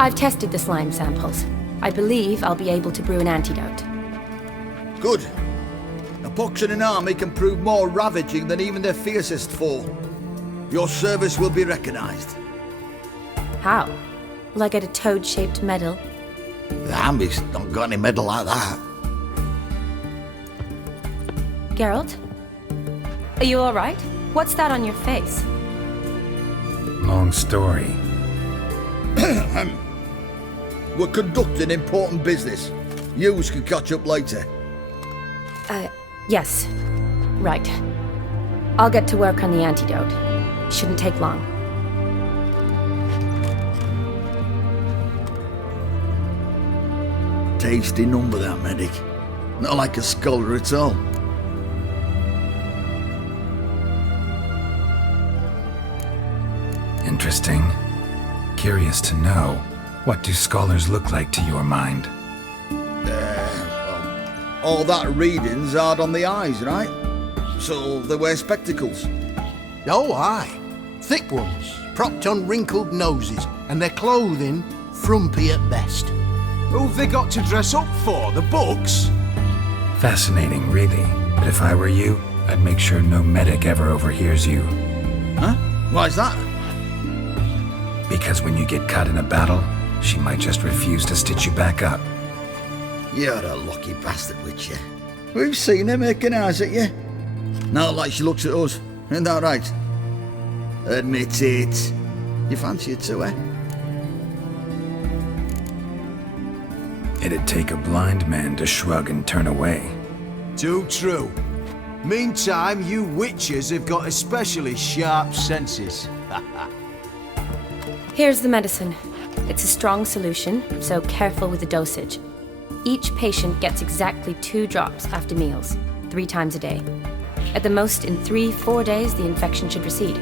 I've tested the slime samples. I believe I'll be able to brew an antidote. Good. A pox in an army can prove more ravaging than even their fiercest foe. Your service will be recognized. How? Will I get a toad-shaped medal? The army's not got any medal like that. Geralt? Are you alright? What's that on your face? Long story. We're conducting important business. Yous can catch up later. Yes. Right. I'll get to work on the antidote. Shouldn't take long. Tasty number, that medic. Not like a scholar at all. Interesting. Curious to know, what do scholars look like to your mind? All that reading's hard on the eyes, right? So they wear spectacles. Oh, aye. Thick ones, propped on wrinkled noses, and their clothing frumpy at best. Who've they got to dress up for? The books? Fascinating, really. But if I were you, I'd make sure no medic ever overhears you. Huh? Why's that? Because when you get caught in a battle, she might just refuse to stitch you back up. You're a lucky bastard, Witcher. We've seen her making eyes at you. Not like she looks at us. Isn't that right? Admit it. You fancy it too, eh? It'd take a blind man to shrug and turn away. Too true. Meantime, you witches have got especially sharp senses. Here's the medicine. It's a strong solution, so careful with the dosage. Each patient gets exactly 2 drops after meals, 3 times a day. At the most, in 3-4 days, the infection should recede.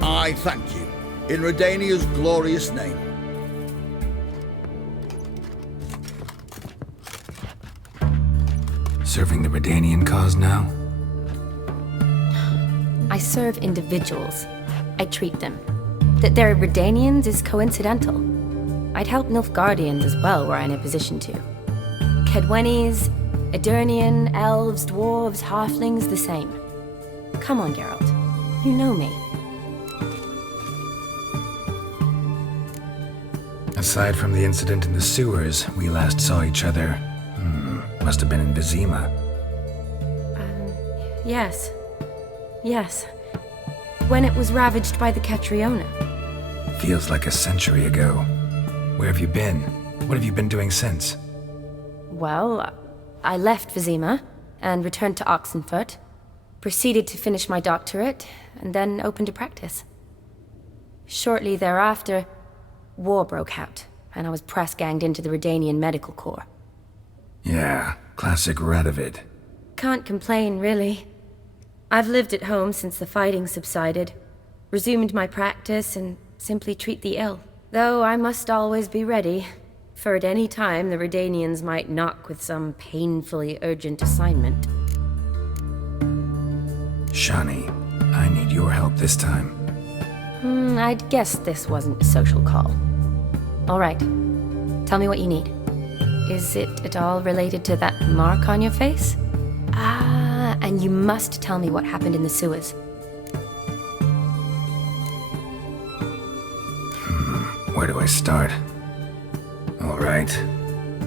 I thank you. In Redania's glorious name. Serving the Redanian cause now? I serve individuals. I treat them. That they're Redanians is coincidental. I'd help Nilfgaardians as well were I in a position to. Kedwenis, Edirnian, elves, dwarves, halflings, the same. Come on, Geralt. You know me. Aside from the incident in the sewers, we last saw each other. Must have been in Vizima. Yes. Yes. When it was ravaged by the Catriona. Feels like a century ago. Where have you been? What have you been doing since? Well, I left Vizima and returned to Oxenfurt, proceeded to finish my doctorate, and then opened a practice. Shortly thereafter, war broke out, and I was press-ganged into the Redanian Medical Corps. Yeah, classic Radovid. Can't complain, really. I've lived at home since the fighting subsided, resumed my practice, and simply treat the ill. Though I must always be ready, for at any time the Redanians might knock with some painfully urgent assignment. Shani, I need your help this time. I'd guess this wasn't a social call. All right, tell me what you need. Is it at all related to that mark on your face? Ah, and you must tell me what happened in the sewers. Where do I start? All right.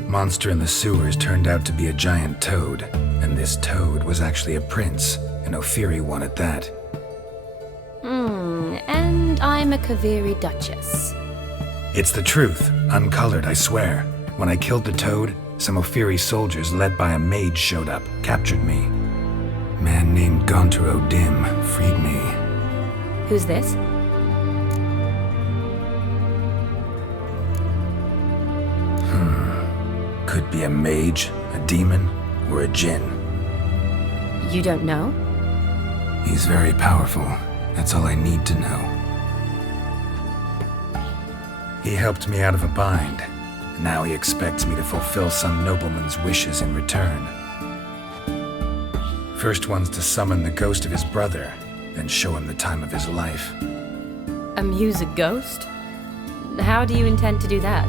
Monster in the sewers turned out to be a giant toad, and this toad was actually a prince, an Ophiri one at that. And I'm a Kaviri Duchess. It's the truth, uncolored, I swear. When I killed the toad, some Ophiri soldiers led by a mage showed up, captured me. A man named Gontar O'Dim freed me. Who's this? Could be a mage, a demon, or a djinn. You don't know? He's very powerful. That's all I need to know. He helped me out of a bind. Now he expects me to fulfill some nobleman's wishes in return. First one's to summon the ghost of his brother, then show him the time of his life. Amuse a ghost? How do you intend to do that?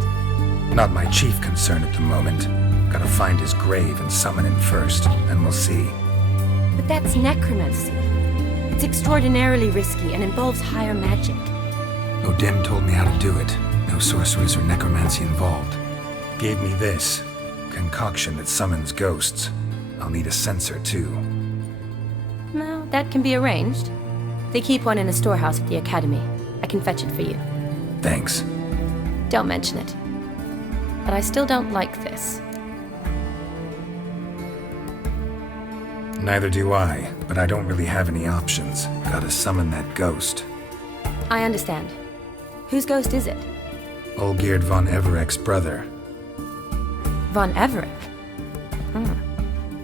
Not my chief concern at the moment. Gotta find his grave and summon him first, and we'll see. But that's necromancy. It's extraordinarily risky and involves higher magic. Odim told me how to do it. No sorcerers or necromancy involved. Gave me this concoction that summons ghosts. I'll need a censer too. Well, that can be arranged. They keep one in a storehouse at the academy. I can fetch it for you. Thanks. Don't mention it. But I still don't like this. Neither do I, but I don't really have any options. Gotta summon that ghost. I understand. Whose ghost is it? Olgierd von Everek's brother. Von Everett?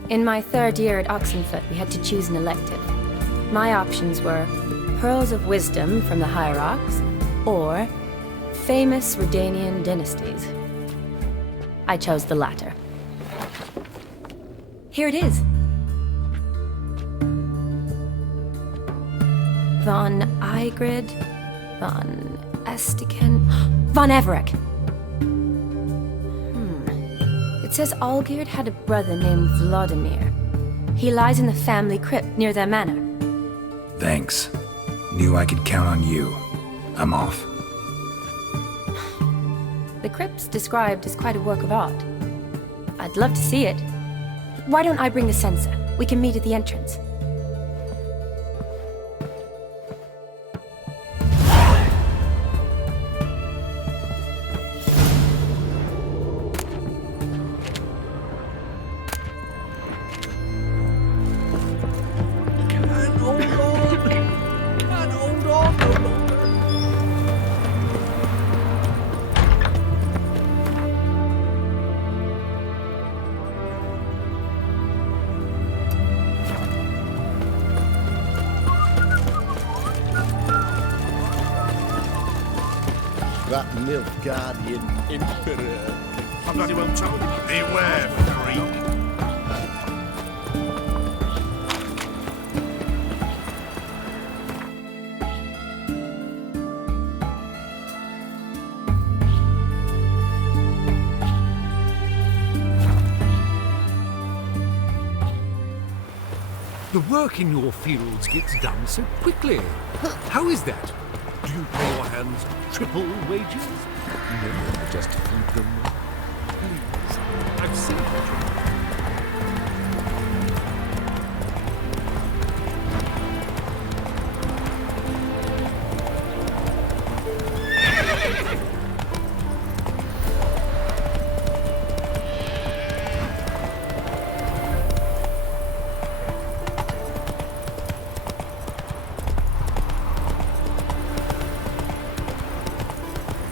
In my third year at Oxenfoot, we had to choose an elective. My options were Pearls of Wisdom from the Hierarchs, or Famous Redanian Dynasties. I chose the latter. Here it is. Von Igrid, Von Estiken, Von Everek. It says Olgierd had a brother named Vladimir. He lies in the family crypt near their manor. Thanks. Knew I could count on you. I'm off. The crypt's described as quite a work of art. I'd love to see it. Why don't I bring the censer? We can meet at the entrance. That Nilfgaardian Emperor. I'm very well told. Beware, freak. The work in your fields gets done so quickly. How is that? Do you pay your hands triple wages? No, just feed them. Please, I've seen it.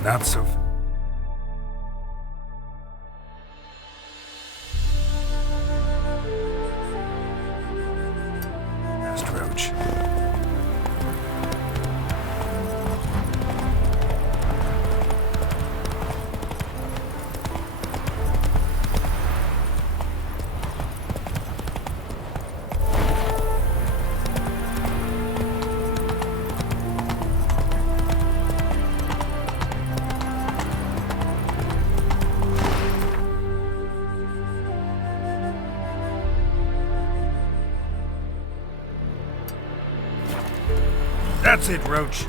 Not so. Last roach. That's it, Roach.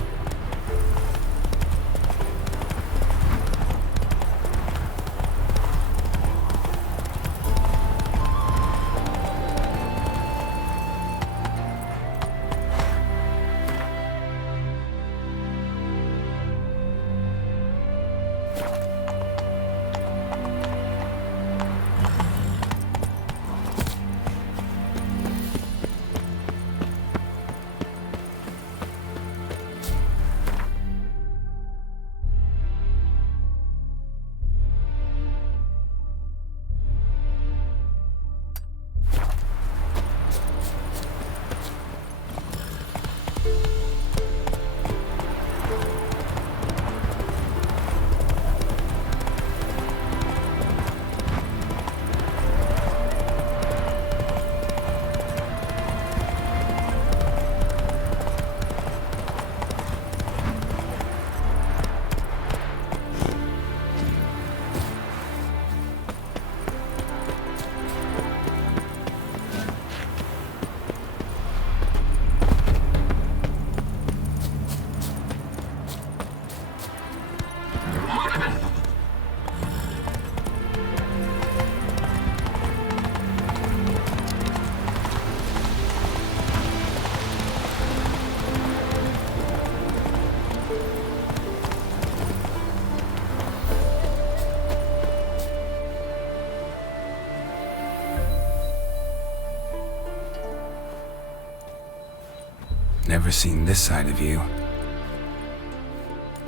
Never seen this side of you.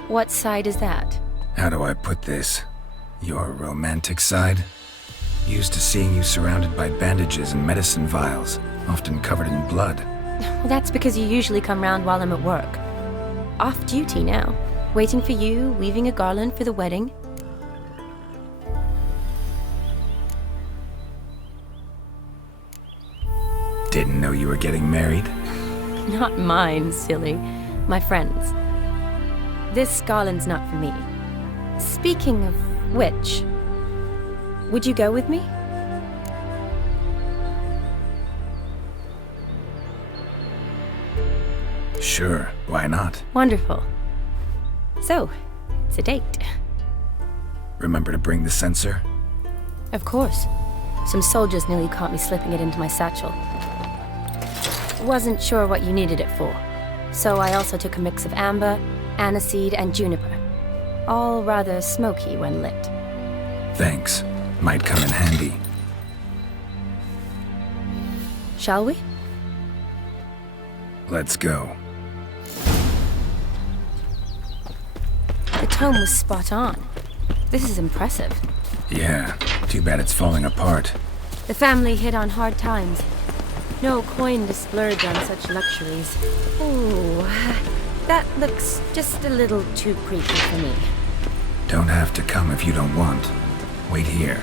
What side is that? How do I put this? Your romantic side? Used to seeing you surrounded by bandages and medicine vials, often covered in blood. Well, that's because you usually come round while I'm at work. Off duty now. Waiting for you, weaving a garland for the wedding. Didn't know you were getting married. Not mine, silly. My friend's. This garland's not for me. Speaking of which, would you go with me? Sure, why not? Wonderful. So, it's a date. Remember to bring the sensor? Of course. Some soldiers nearly caught me slipping it into my satchel. Wasn't sure what you needed it for, so I also took a mix of amber, aniseed, and juniper. All rather smoky when lit. Thanks. Might come in handy. Shall we? Let's go. The tome was spot on. This is impressive. Yeah, too bad it's falling apart. The family hit on hard times. No coin to splurge on such luxuries. Ooh, that looks just a little too creepy for me. Don't have to come if you don't want. Wait here.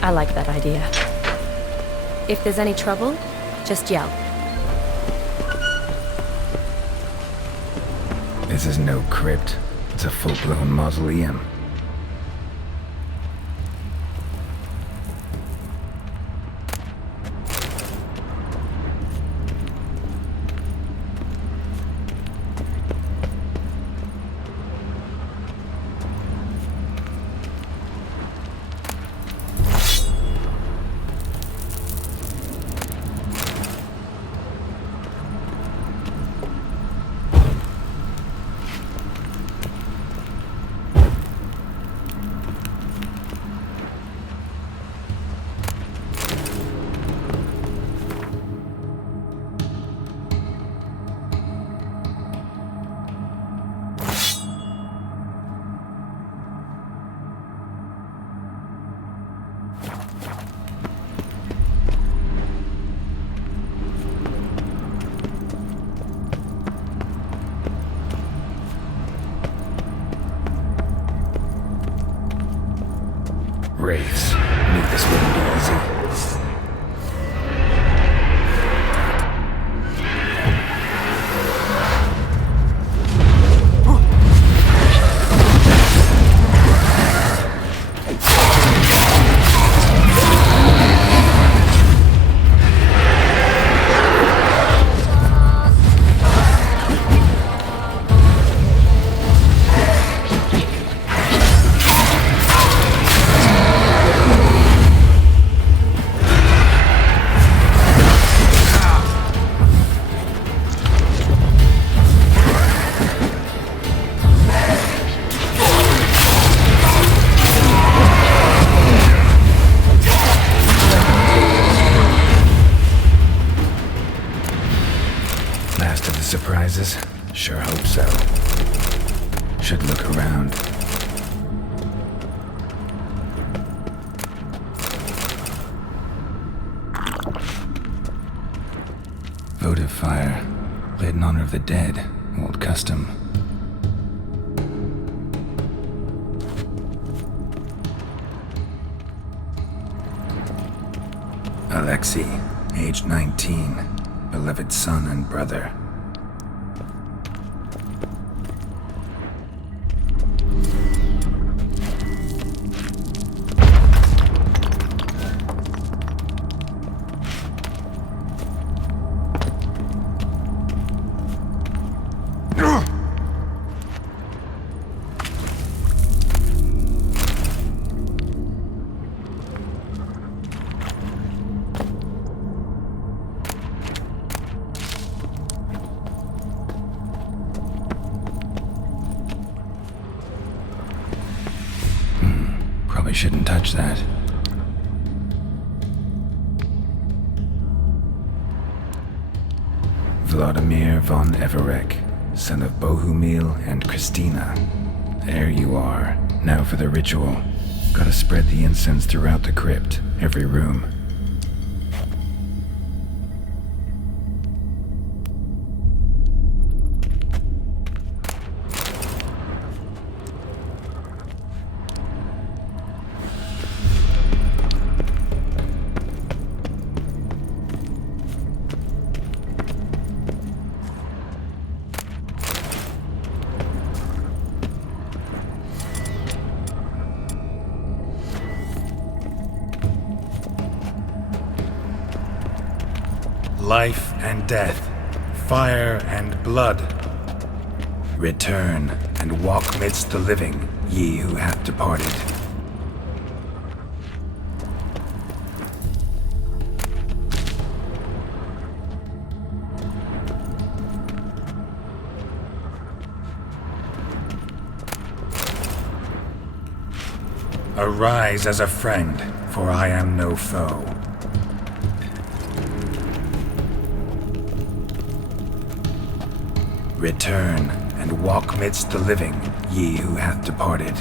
I like that idea. If there's any trouble, just yell. This is no crypt. It's a full-blown mausoleum. Wraiths. Knew this wouldn't be easy. Last of the surprises? Sure hope so. Should look around. Votive fire. Lit in honor of the dead. Old custom. Alexei, age 19. Beloved son and brother. Probably shouldn't touch that. Vladimir von Everek, son of Bohumil and Christina. There you are. Now for the ritual. Gotta spread the incense throughout the crypt, every room. Life and death, fire and blood. Return and walk midst the living, ye who have departed. Arise as a friend, for I am no foe. Return and walk midst the living, ye who hath departed.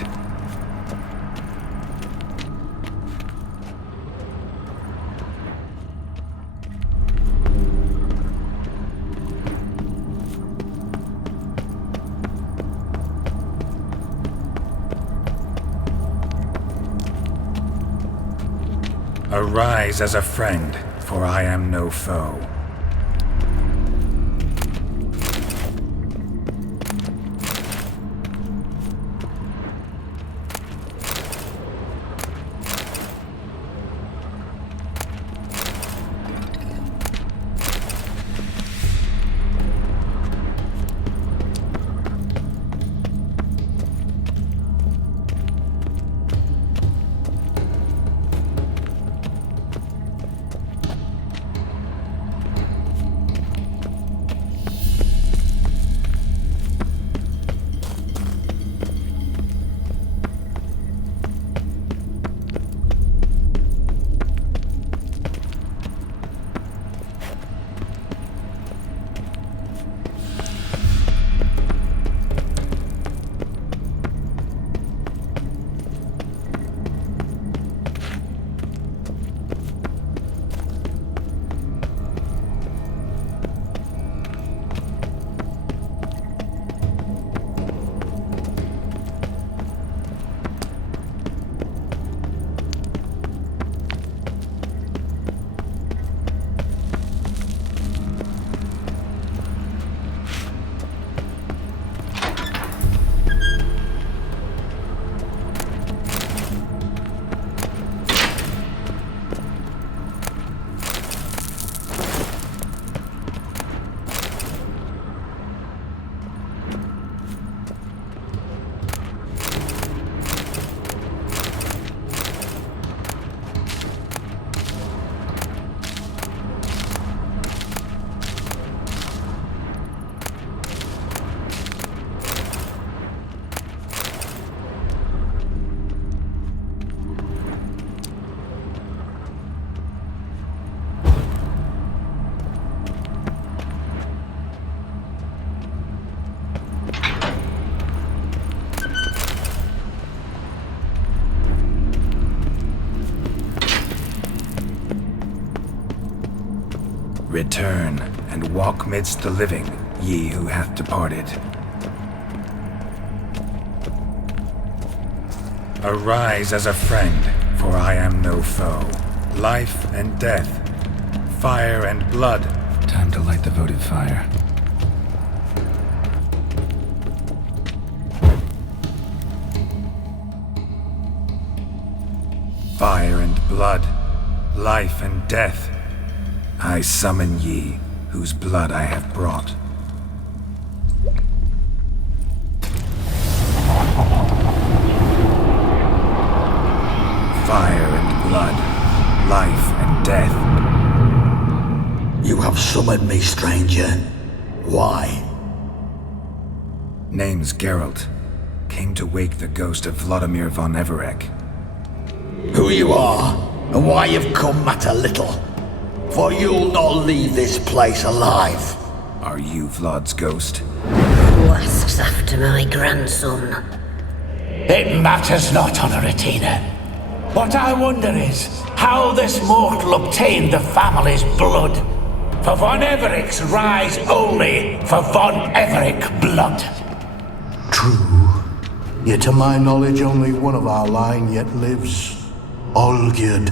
Arise as a friend, for I am no foe. Return and walk midst the living, ye who hath departed. Arise as a friend, for I am no foe. Life and death, fire and blood. Time to light the votive fire. Fire and blood, life and death. I summon ye, whose blood I have brought. Fire and blood, life and death. You have summoned me, stranger. Why? Name's Geralt. Came to wake the ghost of Vladimir von Everek. Who you are, and why you've come matter little. For you'll not leave this place alive. Are you Vlad's ghost? Who asks after my grandson? It matters not, Honoratina. What I wonder is how this mortal obtained the family's blood. For Von Everic's rise only for Von Everic blood. True. Yet to my knowledge, only one of our line yet lives. allgod.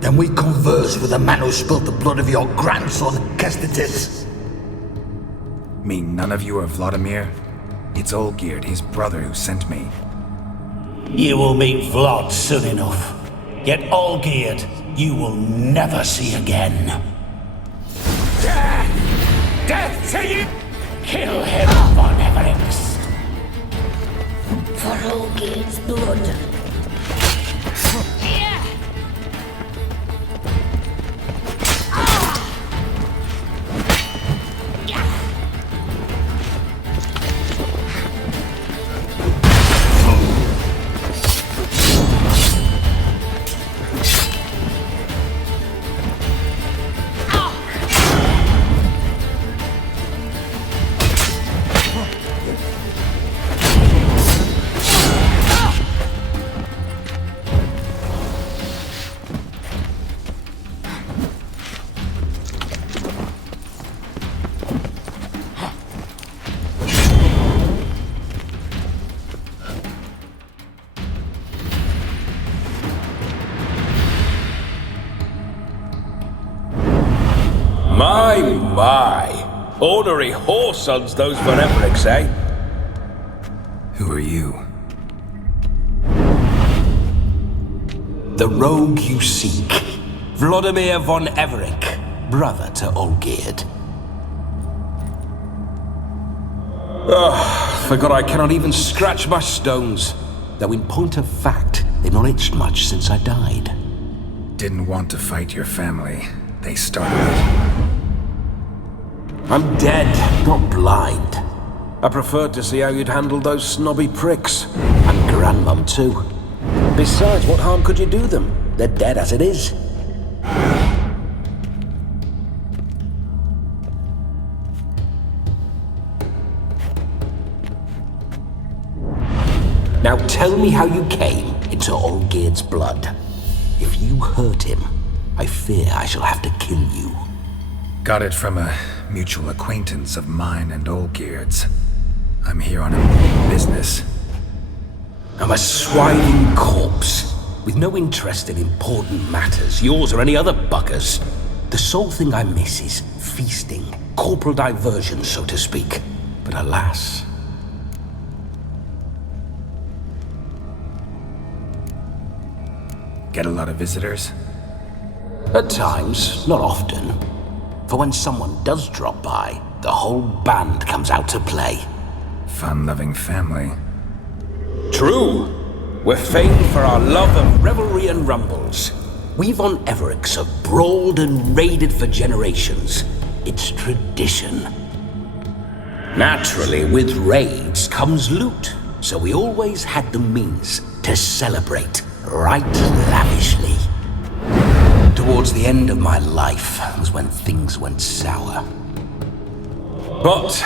Then we converse with the man who spilt the blood of your grandson, Kestitis. Mean none of you are Vladimir? It's allgod, his brother, who sent me. You will meet Vlad soon enough. Yet allgod, you will never see again. Death! Death to you! Kill him, Von Everic's! For allgod's blood. My! Ornery whoresons those Von Everic's, eh? Who are you? The rogue you seek. Vladimir Von Everic, brother to allgod. Forgot I cannot even scratch my stones. Though in point of fact, they've not itched much since I died. Didn't want to fight your family. They started it. I'm dead, not blind. I preferred to see how you'd handle those snobby pricks. And Grandmum too. Besides, what harm could you do them? They're dead as it is. Now tell me how you came into allgod's blood. If you hurt him, I fear I shall have to kill you. Got it from a mutual acquaintance of mine and allgod's. I'm here on a business. I'm a swiving corpse, with no interest in important matters, yours or any other buggers. The sole thing I miss is feasting, corporal diversion, so to speak. But alas... Get a lot of visitors? At times, not often. For when someone does drop by, the whole band comes out to play. Fun-loving family. True. We're famed for our love of revelry and rumbles. We Von Everic's have brawled and raided for generations. It's tradition. Naturally, with raids comes loot, so we always had the means to celebrate right lavishly. Towards the end of my life was when things went sour. But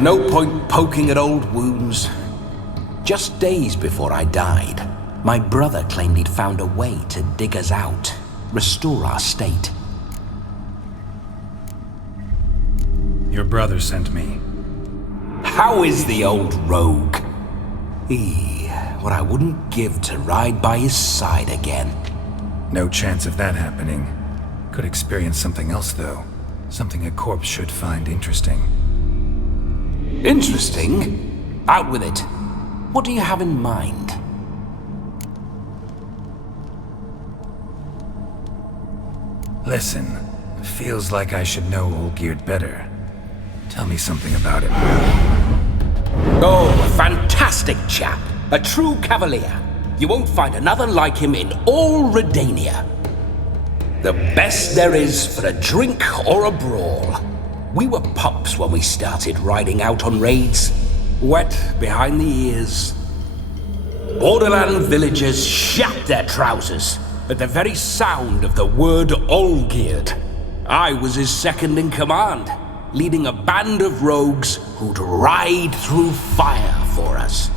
no point poking at old wounds. Just days before I died, my brother claimed he'd found a way to dig us out, restore our state. Your brother sent me. How is the old rogue? What I wouldn't give to ride by his side again. No chance of that happening. Could experience something else, though. Something a corpse should find interesting. Interesting? Out with it. What do you have in mind? Listen, feels like I should know allgod better. Tell me something about it. Oh, a fantastic chap. A true cavalier. You won't find another like him in all Redania. The best there is for a drink or a brawl. We were pups when we started riding out on raids. Wet behind the ears. Borderland villagers shat their trousers at the very sound of the word allgod. I was his second in command. leading a band of rogues who'd ride through fire for us.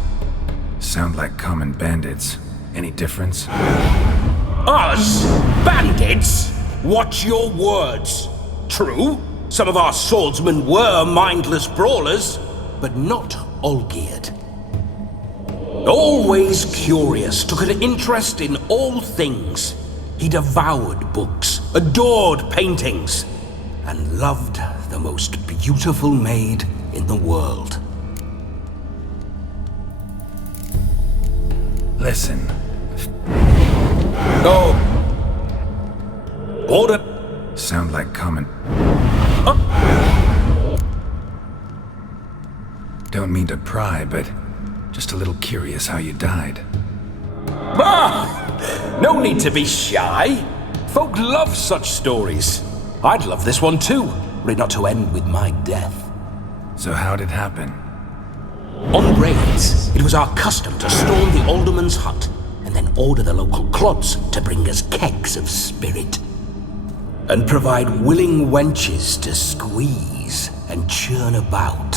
Sound like common bandits. Any difference? Us? Bandits? Watch your words. True, some of our swordsmen were mindless brawlers, but not allgod. Always curious, took an interest in all things. He devoured books, adored paintings, and loved the most beautiful maid in the world. Listen. Oh. Order. Sound like common. Don't mean to pry, but just a little curious how you died. No need to be shy. Folk love such stories. I'd love this one too, were it not to end with my death. So how'd it happen? On raids, it was our custom to storm the alderman's hut and then order the local clods to bring us kegs of spirit. And provide willing wenches to squeeze and churn about.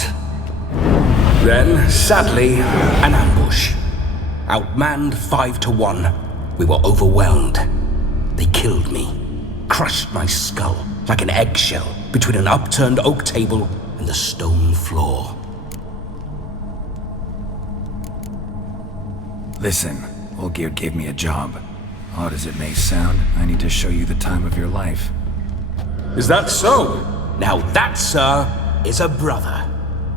Then, sadly, an ambush. Outmanned 5-1, we were overwhelmed. They killed me, crushed my skull like an eggshell between an upturned oak table and the stone floor. Listen, allgod gave me a job. Odd as it may sound, I need to show you the time of your life. Is that so? Now that, sir, is a brother.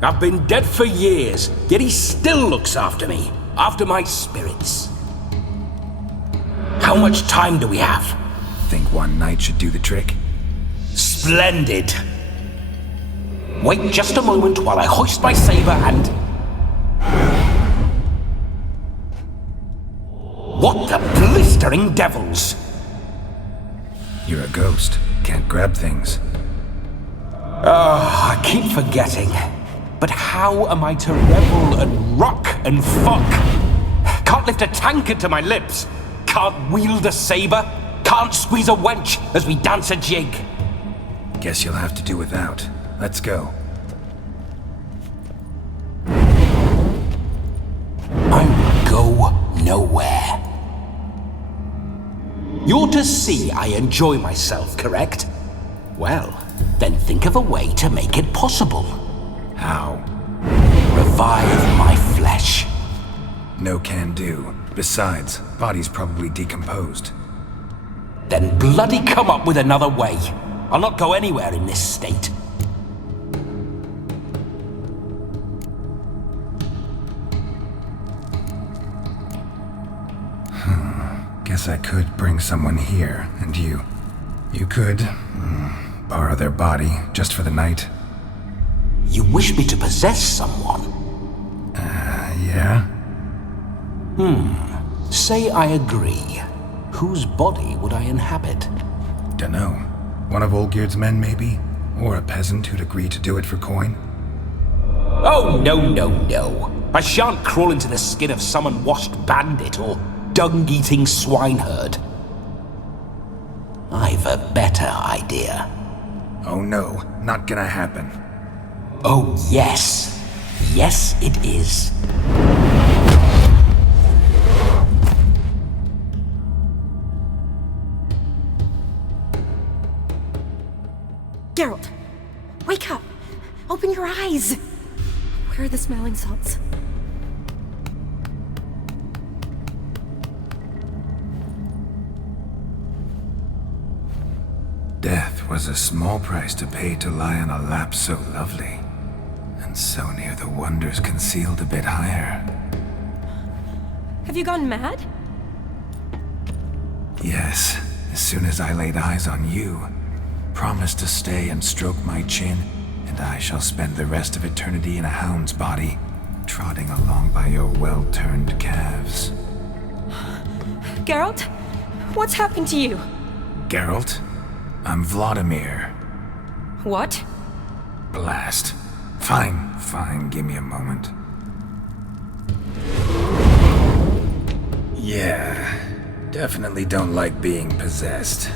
I've been dead for years, yet he still looks after me, after my spirits. How much time do we have? Think one night should do the trick? Splendid. Wait just a moment while I hoist my saber and... What the blistering devils? You're a ghost. Can't grab things. I keep forgetting. But how am I to revel and rock and fuck? Can't lift a tankard to my lips. Can't wield a saber. Can't squeeze a wench as we dance a jig. Guess you'll have to do without. Let's go. I will go nowhere. You're to see I enjoy myself, correct? Well, then think of a way to make it possible. How? Revive my flesh. No can do. Besides, body's probably decomposed. Then bloody come up with another way. I'll not go anywhere in this state. Guess I could bring someone here, and you could borrow their body just for the night. You wish me to possess someone? Yeah? Say I agree. Whose body would I inhabit? Dunno. One of allgod's men, maybe? Or a peasant who'd agree to do it for coin? Oh, no. I shan't crawl into the skin of some unwashed bandit or dung-eating swineherd. I've a better idea. Oh no, not gonna happen. Oh, yes. Yes, it is. Geralt, wake up! Open your eyes! Where are the smelling salts? Death was a small price to pay to lie on a lap so lovely, and so near the wonders concealed a bit higher. Have you gone mad? Yes, as soon as I laid eyes on you, promise to stay and stroke my chin, and I shall spend the rest of eternity in a hound's body, trotting along by your well-turned calves. Geralt, what's happened to you? Geralt? I'm Vladimir. What? Blast. Fine, give me a moment. Yeah, definitely don't like being possessed.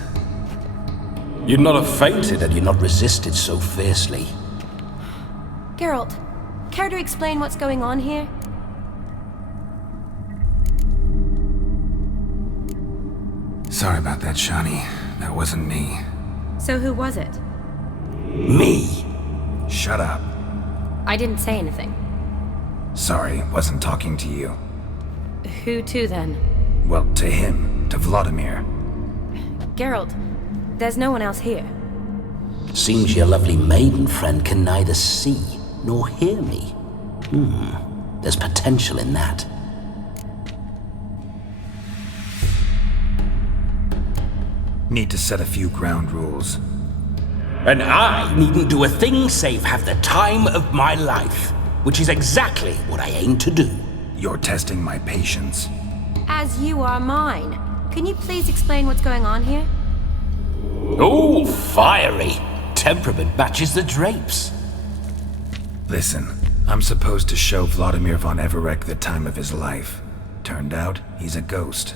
You'd not have fainted had you not resisted so fiercely. Geralt, care to explain what's going on here? Sorry about that, Shani. That wasn't me. So who was it? Me. Shut up. I didn't say anything. Sorry, wasn't talking to you. Who to then? Well, to him. To Vladimir. Geralt, there's no one else here. Seems your lovely maiden friend can neither see nor hear me. There's potential in that. Need to set a few ground rules. And I needn't do a thing save have the time of my life, which is exactly what I aim to do. You're testing my patience. As you are mine. Can you please explain what's going on here? Oh, fiery. Temperament matches the drapes. Listen, I'm supposed to show Vladimir von Everec the time of his life. Turned out, he's a ghost.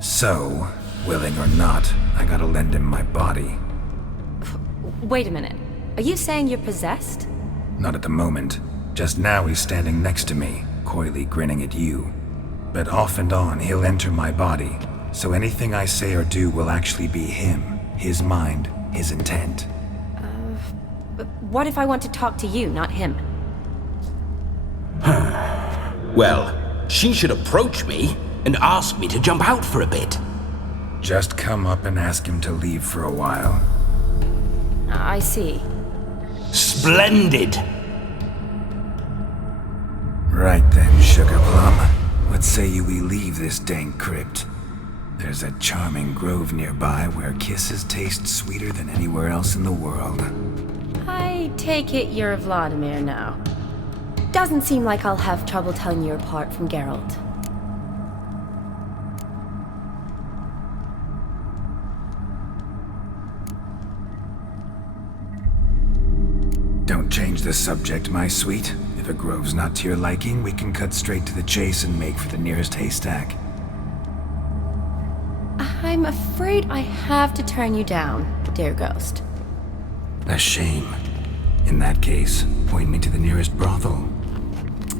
So, willing or not, I gotta lend him my body. Wait a minute. Are you saying you're possessed? Not at the moment. Just now he's standing next to me, coyly grinning at you. But off and on, he'll enter my body. So anything I say or do will actually be him. His mind, his intent. But what if I want to talk to you, not him? Well, she should approach me and ask me to jump out for a bit. Just come up and ask him to leave for a while. I see. Splendid! Right then, Sugar Plum. What say you we leave this dank crypt? There's a charming grove nearby where kisses taste sweeter than anywhere else in the world. I take it you're Vladimir now. Doesn't seem like I'll have trouble telling you apart from Geralt. Don't change the subject, my sweet. If a grove's not to your liking, we can cut straight to the chase and make for the nearest haystack. I'm afraid I have to turn you down, dear ghost. A shame. In that case, point me to the nearest brothel.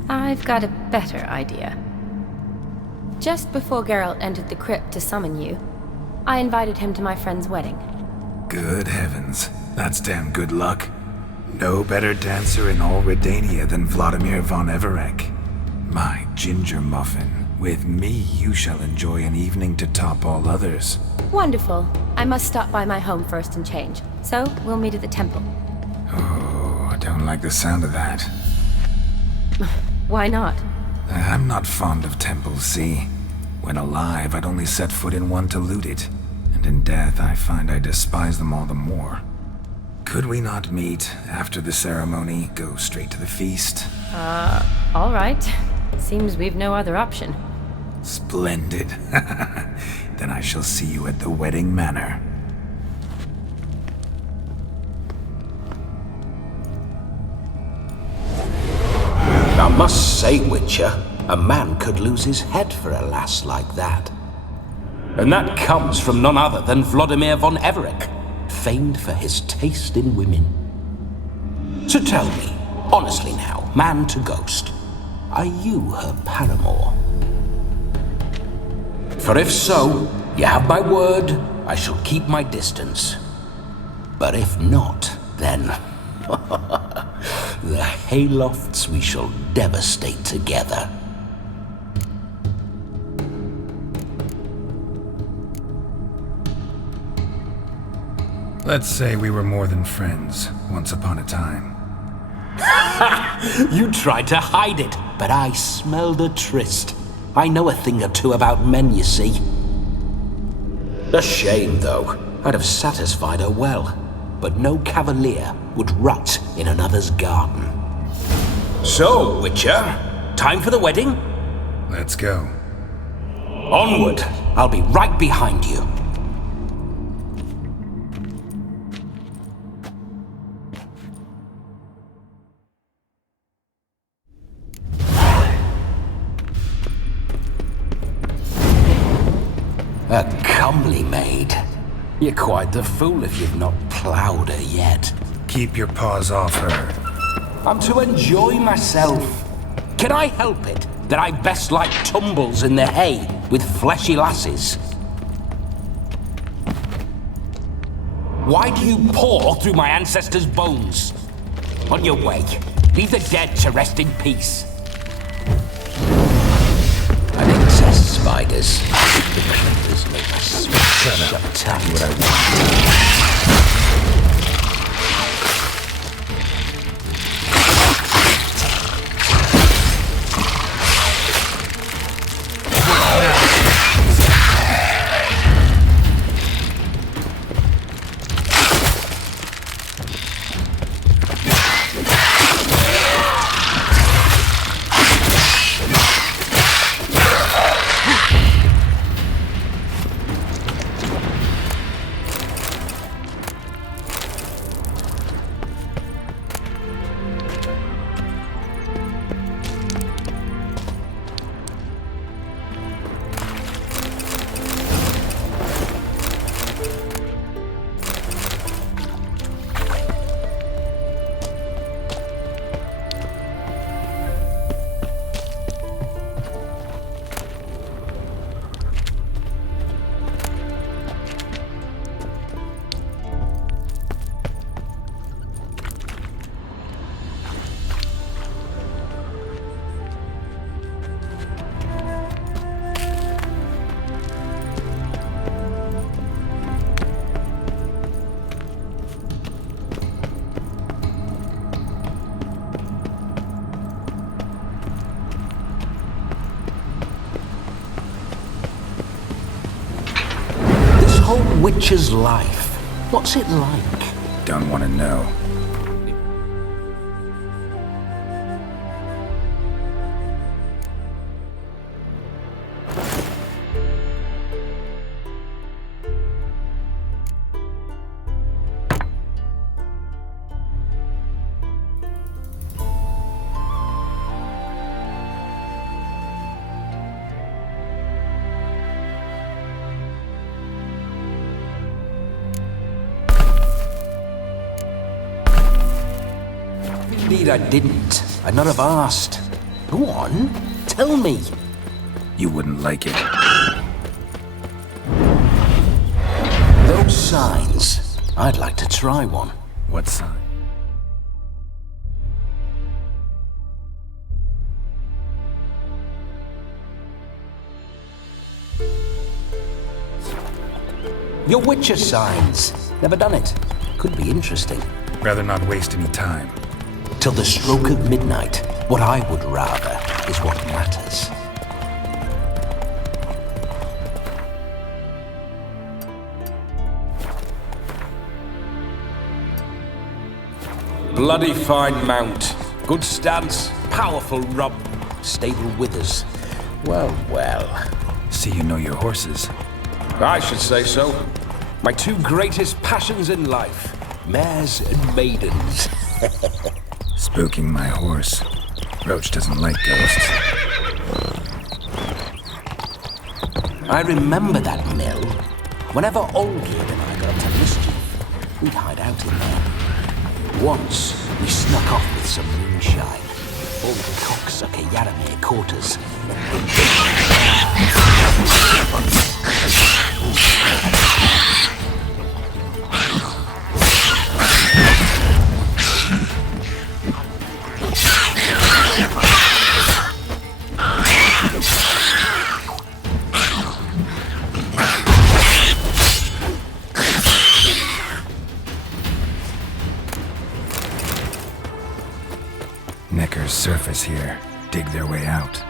I've got a better idea. Just before Geralt entered the crypt to summon you, I invited him to my friend's wedding. Good heavens. That's damn good luck. No better dancer in all Redania than Vladimir von Everec. My ginger muffin. With me, you shall enjoy an evening to top all others. Wonderful. I must stop by my home first and change. So, we'll meet at the temple. Oh, I don't like the sound of that. Why not? I'm not fond of temples, see? When alive, I'd only set foot in one to loot it. And in death, I find I despise them all the more. Could we not meet after the ceremony, go straight to the feast? All right. Seems we've no other option. Splendid. Then I shall see you at the wedding manor. I must say, Witcher, a man could lose his head for a lass like that. And that comes from none other than Vladimir von Everec, famed for his taste in women. So tell me, honestly now, man to ghost, are you her paramour? For if so, you have my word, I shall keep my distance. But if not, then the haylofts we shall devastate together. Let's say we were more than friends, once upon a time. You tried to hide it, but I smelled a tryst. I know a thing or two about men, you see. A shame, though. I'd have satisfied her well, but no cavalier would rot in another's garden. So, Witcher, time for the wedding? Let's go. Onward! I'll be right behind you. A comely maid. You're quite the fool if you've not ploughed her yet. Keep your paws off her. I'm to enjoy myself. Can I help it that I best like tumbles in the hay with fleshy lasses? Why do you paw through my ancestors' bones? On your way, leave the dead to rest in peace. I detest spiders. The creepers make my spit. Shut up. Tell me what I want. Witcher's life. What's it like? Don't want to know. Indeed I didn't. I'd not have asked. Go on, tell me. You wouldn't like it. Those signs. I'd like to try one. What sign? Your Witcher signs. Never done it. Could be interesting. Rather not waste any time. Till the stroke of midnight, what I would rather is what matters. Bloody fine mount. Good stance, powerful rub, stable withers. Well, well. See you know your horses. I should say so. My two greatest passions in life, mares and maidens. Spooking my horse. Roach doesn't like ghosts. I remember that mill. Whenever allgod and I got up to mischief, we'd hide out in there. Once, we snuck off with some moonshine. All the cocksucker Yaramir quarters. Neckers surface here, dig their way out.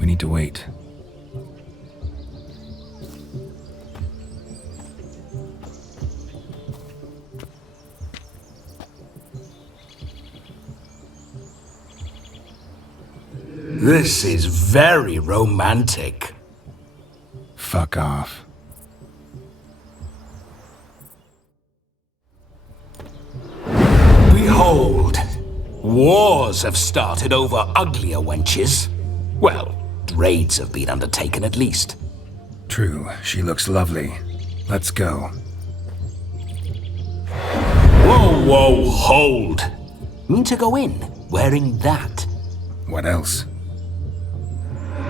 We need to wait. This is very romantic. Fuck off. Behold, wars have started over uglier wenches. Well, raids have been undertaken at least. True, she looks lovely. Let's go. Whoa, whoa, hold! Mean to go in wearing that? What else?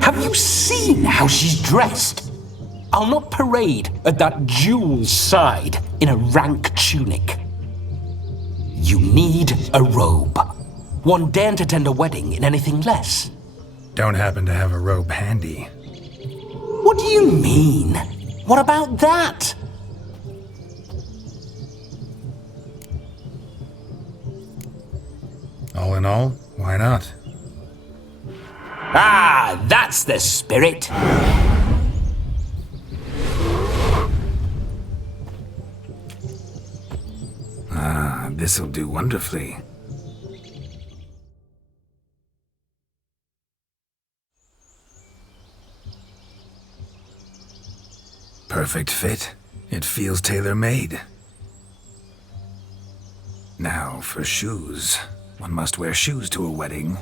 Have you seen how she's dressed? I'll not parade at that jewel's side in a rank tunic. You need a robe. One daren't attend a wedding in anything less. Don't happen to have a robe handy. What do you mean? What about that? All in all, why not? Ah, that's the spirit. Ah, this'll do wonderfully. Perfect fit. It feels tailor-made. Now for shoes. One must wear shoes to a wedding.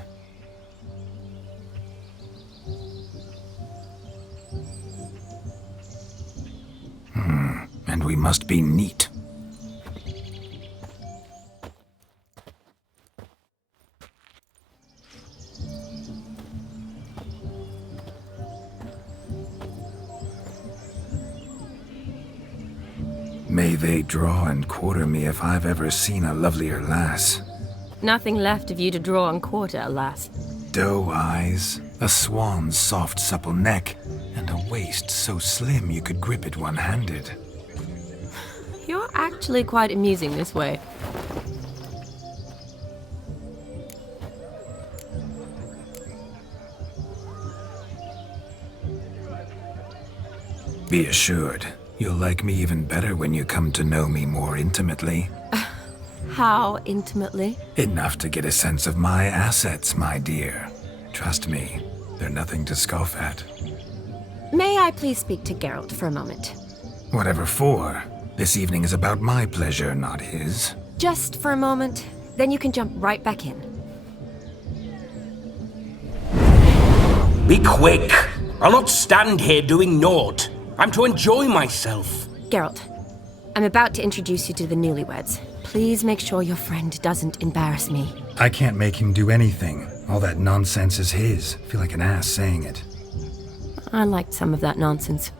And we must be neat. May they draw and quarter me if I've ever seen a lovelier lass. Nothing left of you to draw and quarter, alas. Doe eyes, a swan's soft supple neck, and a waist so slim you could grip it one-handed. You're actually quite amusing this way. Be assured, you'll like me even better when you come to know me more intimately. How intimately? Enough to get a sense of my assets, my dear. Trust me, they're nothing to scoff at. May I please speak to Geralt for a moment? Whatever for. This evening is about my pleasure, not his. Just for a moment, then you can jump right back in. Be quick. I'll not stand here doing naught. I'm to enjoy myself. Geralt, I'm about to introduce you to the newlyweds. Please make sure your friend doesn't embarrass me. I can't make him do anything. All that nonsense is his. Feel like an ass saying it. I liked some of that nonsense.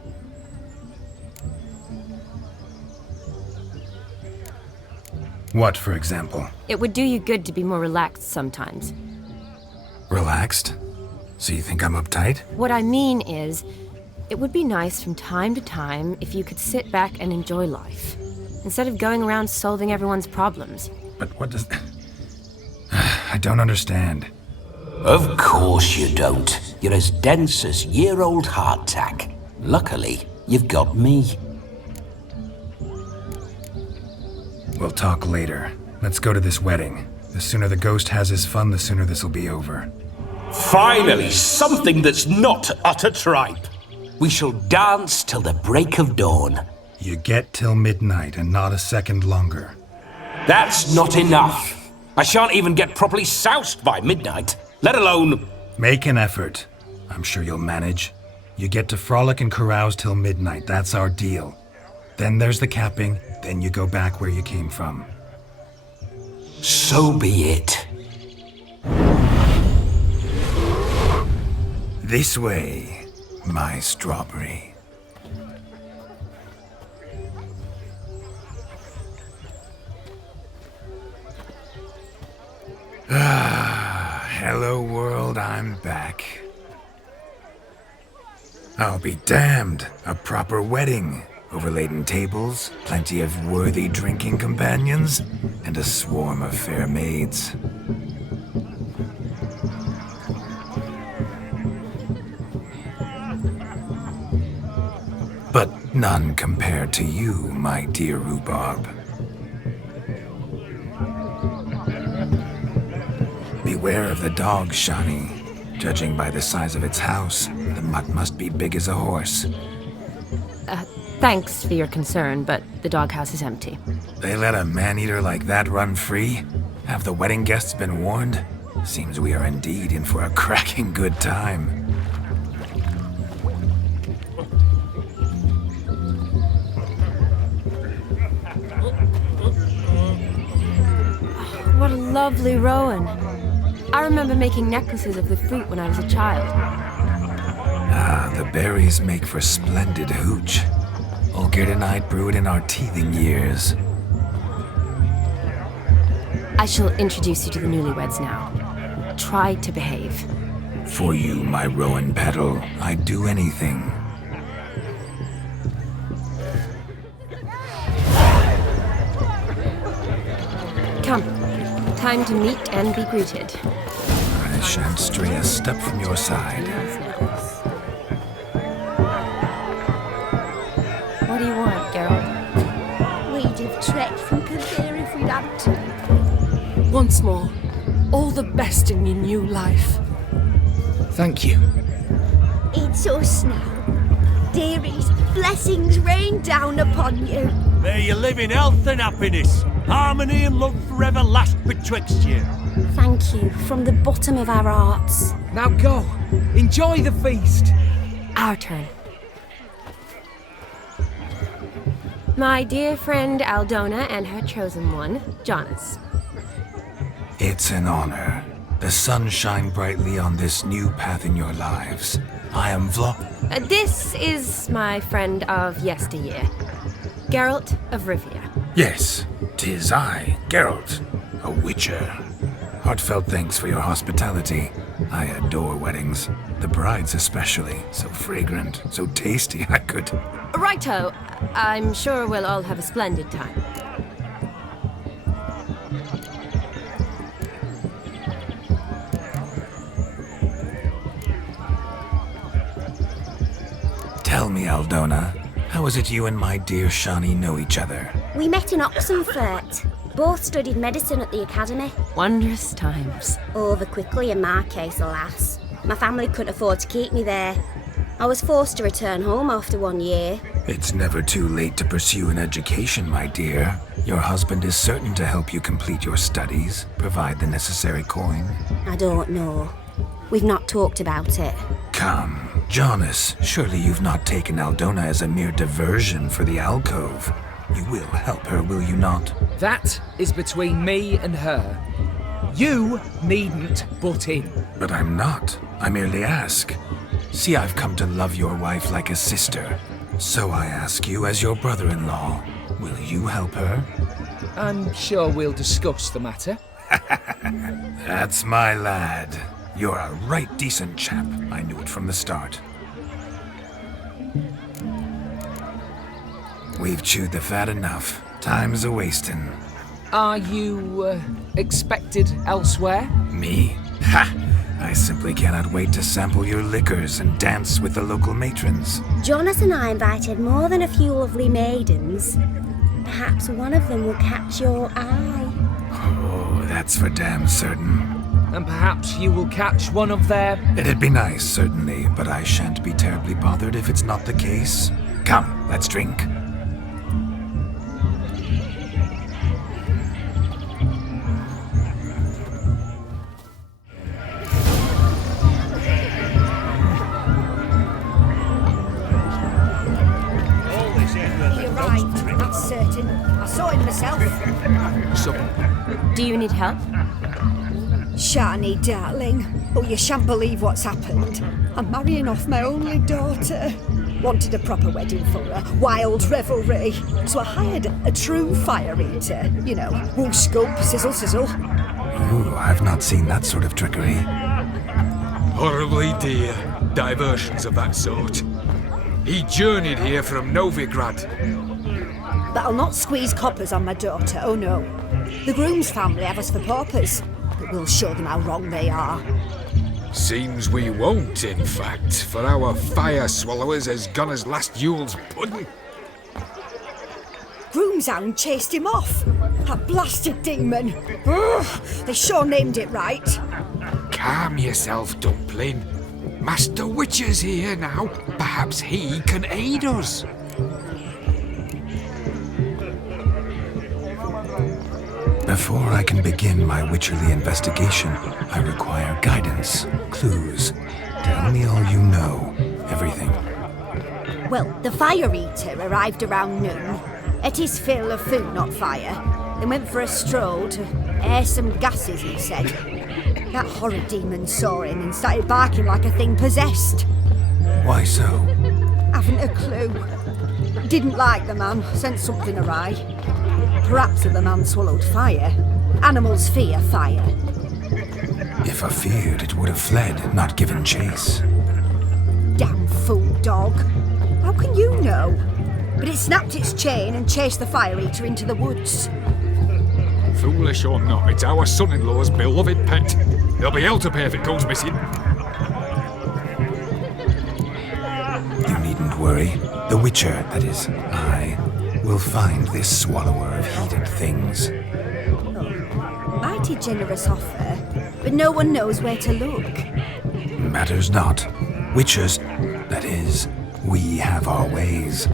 What, for example? It would do you good to be more relaxed sometimes. Relaxed? So you think I'm uptight? What I mean is, it would be nice from time to time if you could sit back and enjoy life, instead of going around solving everyone's problems. But what does... I don't understand. Of course you don't. You're as dense as year-old hardtack. Luckily, you've got me. We'll talk later. Let's go to this wedding. The sooner the ghost has his fun, the sooner this'll be over. Finally, something that's not utter tripe. We shall dance till the break of dawn. You get till midnight and not a second longer. That's not enough. I shan't even get properly soused by midnight, let alone... Make an effort. I'm sure you'll manage. You get to frolic and carouse till midnight, that's our deal. Then there's the capping, then you go back where you came from. So be it. This way, my strawberry. Ah, hello world, I'm back. I'll be damned. A proper wedding. Overladen tables, plenty of worthy drinking companions, and a swarm of fair maids. But none compared to you, my dear rhubarb. Beware of the dogs, Shani. Judging by the size of its house, the mutt must be big as a horse. Thanks for your concern, but the doghouse is empty. They let a man-eater like that run free? Have the wedding guests been warned? Seems we are indeed in for a cracking good time. What a lovely rowan. I remember making necklaces of the fruit when I was a child. Ah, the berries make for splendid hooch. Allgod and I brewed in our teething years. I shall introduce you to the newlyweds now. Try to behave. For you, my rowan petal, I'd do anything. Come. Time to meet and be greeted. I shan't stray a step from your side. What do you want, Geralt? We'd have trekked from Kildare if we'd had to. Once more, all the best in your new life. Thank you. It's us now. Dearies, blessings rain down upon you. May you live in health and happiness. Harmony and love forever last betwixt you. Thank you from the bottom of our hearts. Now go. Enjoy the feast. Our turn. My dear friend Aldona and her chosen one, Jonas. It's an honor. The sun shine brightly on this new path in your lives. I am This is my friend of yesteryear, Geralt of Rivia. Yes, 'tis I, Geralt, a witcher. Heartfelt thanks for your hospitality. I adore weddings. The brides especially. So fragrant, so tasty, I could... Righto. I'm sure we'll all have a splendid time. Tell me, Aldona, how is it you and my dear Shani know each other? We met in Oxenfurt. Both studied medicine at the academy. Wondrous times. Over quickly in my case, alas. My family couldn't afford to keep me there. I was forced to return home after 1 year. It's never too late to pursue an education, my dear. Your husband is certain to help you complete your studies, provide the necessary coin. I don't know. We've not talked about it. Come, Jonas, surely you've not taken Aldona as a mere diversion for the alcove. You will help her, will you not? That is between me and her. You needn't butt in. But I'm not. I merely ask. See, I've come to love your wife like a sister. So I ask you as your brother-in-law, will you help her? I'm sure we'll discuss the matter. That's my lad. You're a right decent chap. I knew it from the start. We've chewed the fat enough. Time's a-wasting. Are you, expected elsewhere? Me? Ha! I simply cannot wait to sample your liquors and dance with the local matrons. Jonas and I invited more than a few lovely maidens. Perhaps one of them will catch your eye. Oh, that's for damn certain. And perhaps you will catch one of their... It'd be nice, certainly, but I shan't be terribly bothered if it's not the case. Come, let's drink. Certain. I saw it myself. So, Do you need help? Shani, darling. Oh, you shan't believe what's happened. I'm marrying off my only daughter. Wanted a proper wedding for her, wild revelry. So I hired a true fire eater. You know, whoosh, scoop, sizzle, sizzle. Ooh, I've not seen that sort of trickery. Horribly dear diversions of that sort. He journeyed here from Novigrad. But I'll not squeeze coppers on my daughter, oh no. The groom's family have us for paupers, but we'll show them how wrong they are. Seems we won't, in fact, for our fire swallowers has gone as last Yule's pudding. Groom's hound chased him off. That blasted demon. Ugh, they sure named it right. Calm yourself, Dumpling. Master Witcher's here now. Perhaps he can aid us. Before I can begin my witcherly investigation, I require guidance, clues. Tell me all you know, everything. Well, the fire eater arrived around noon, ate his fill of food, not fire, then went for a stroll to air some gases, he said. That horrid demon saw him and started barking like a thing possessed. Why so? Haven't a clue. Didn't like the man, sensed something awry. Perhaps if the man swallowed fire. Animals fear fire. If I feared, it would have fled, not given chase. Damn fool dog. How can you know? But it snapped its chain and chased the fire eater into the woods. Foolish or not, it's our son-in-law's beloved pet. There'll be hell to pay if it goes missing. You needn't worry. The Witcher, that is, I, will find this swallower of heated things. Mighty generous offer, but no one knows where to look. Matters not. Witchers, that is, we have our ways.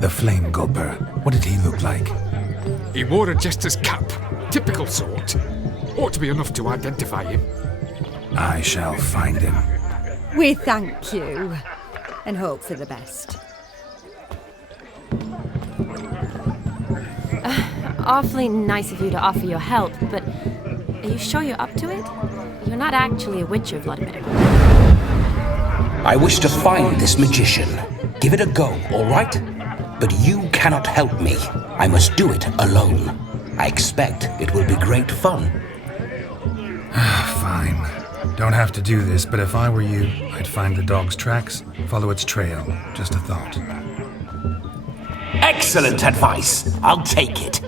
The Flame Gulper, what did he look like? He wore a jester's cap. Typical sort. Ought to be enough to identify him. I shall find him. We thank you, and hope for the best. Awfully nice of you to offer your help, but are you sure you're up to it? You're not actually a witcher, Vladimir. I wish to find this magician. Give it a go, all right? But you cannot help me. I must do it alone. I expect it will be great fun. Fine. Don't have to do this, but if I were you, I'd find the dog's tracks, follow its trail. Just a thought. Excellent advice. I'll take it.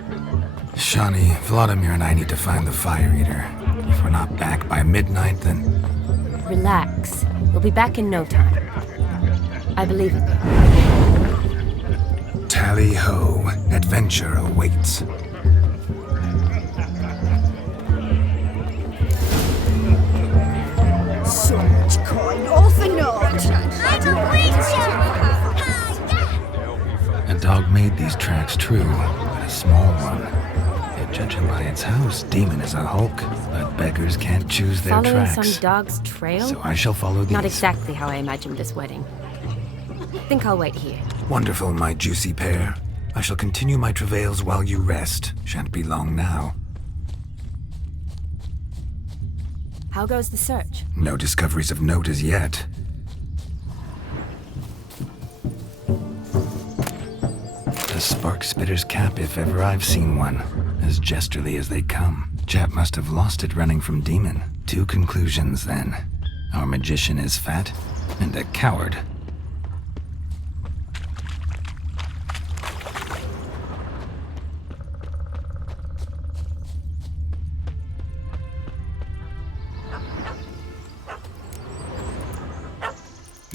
Shani, Vladimir and I need to find the fire eater. If we're not back by midnight, then... Relax. We'll be back in no time. I believe it. Tally-ho. Adventure awaits. So much coin, all for naught. I'm a witcher! A dog made these tracks true, but a small one. Yet judging by its house, Demon is a hulk, but beggars can't choose their Following tracks. some dog's trail? So I shall follow these. Not exactly how I imagined this wedding. Think I'll wait here. Wonderful, my juicy pair. I shall continue my travails while you rest. Shan't be long now. How goes the search? No discoveries of note as yet. A spark spitter's cap if ever I've seen one. As jesterly as they come. Chap must have lost it running from Demon. 2 conclusions then. Our magician is fat, and a coward.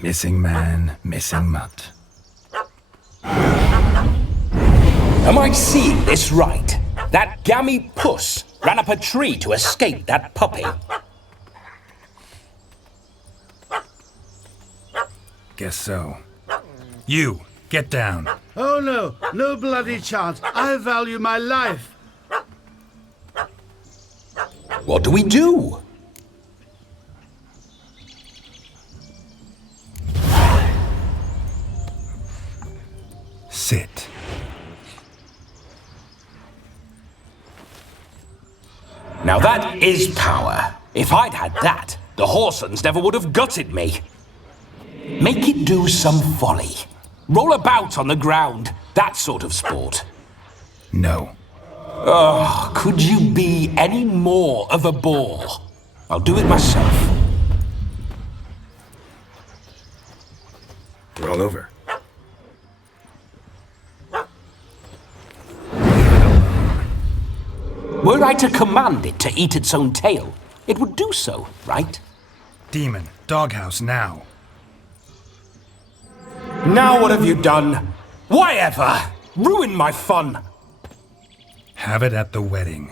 Missing man, missing mutt. Am I seeing this right? That gammy puss ran up a tree to escape that puppy. Guess so. You, get down. Oh no, no bloody chance. I value my life. What do we do? Sit. Now that is power. If I'd had that, the Horsons never would have gutted me. Make it do some folly. Roll about on the ground. That sort of sport. No. Oh, could you be any more of a bore? I'll do it myself. Roll over. Were I to command it to eat its own tail, it would do so, right? Demon, doghouse now. Now what have you done? Why ever? Ruin my fun. Have it at the wedding.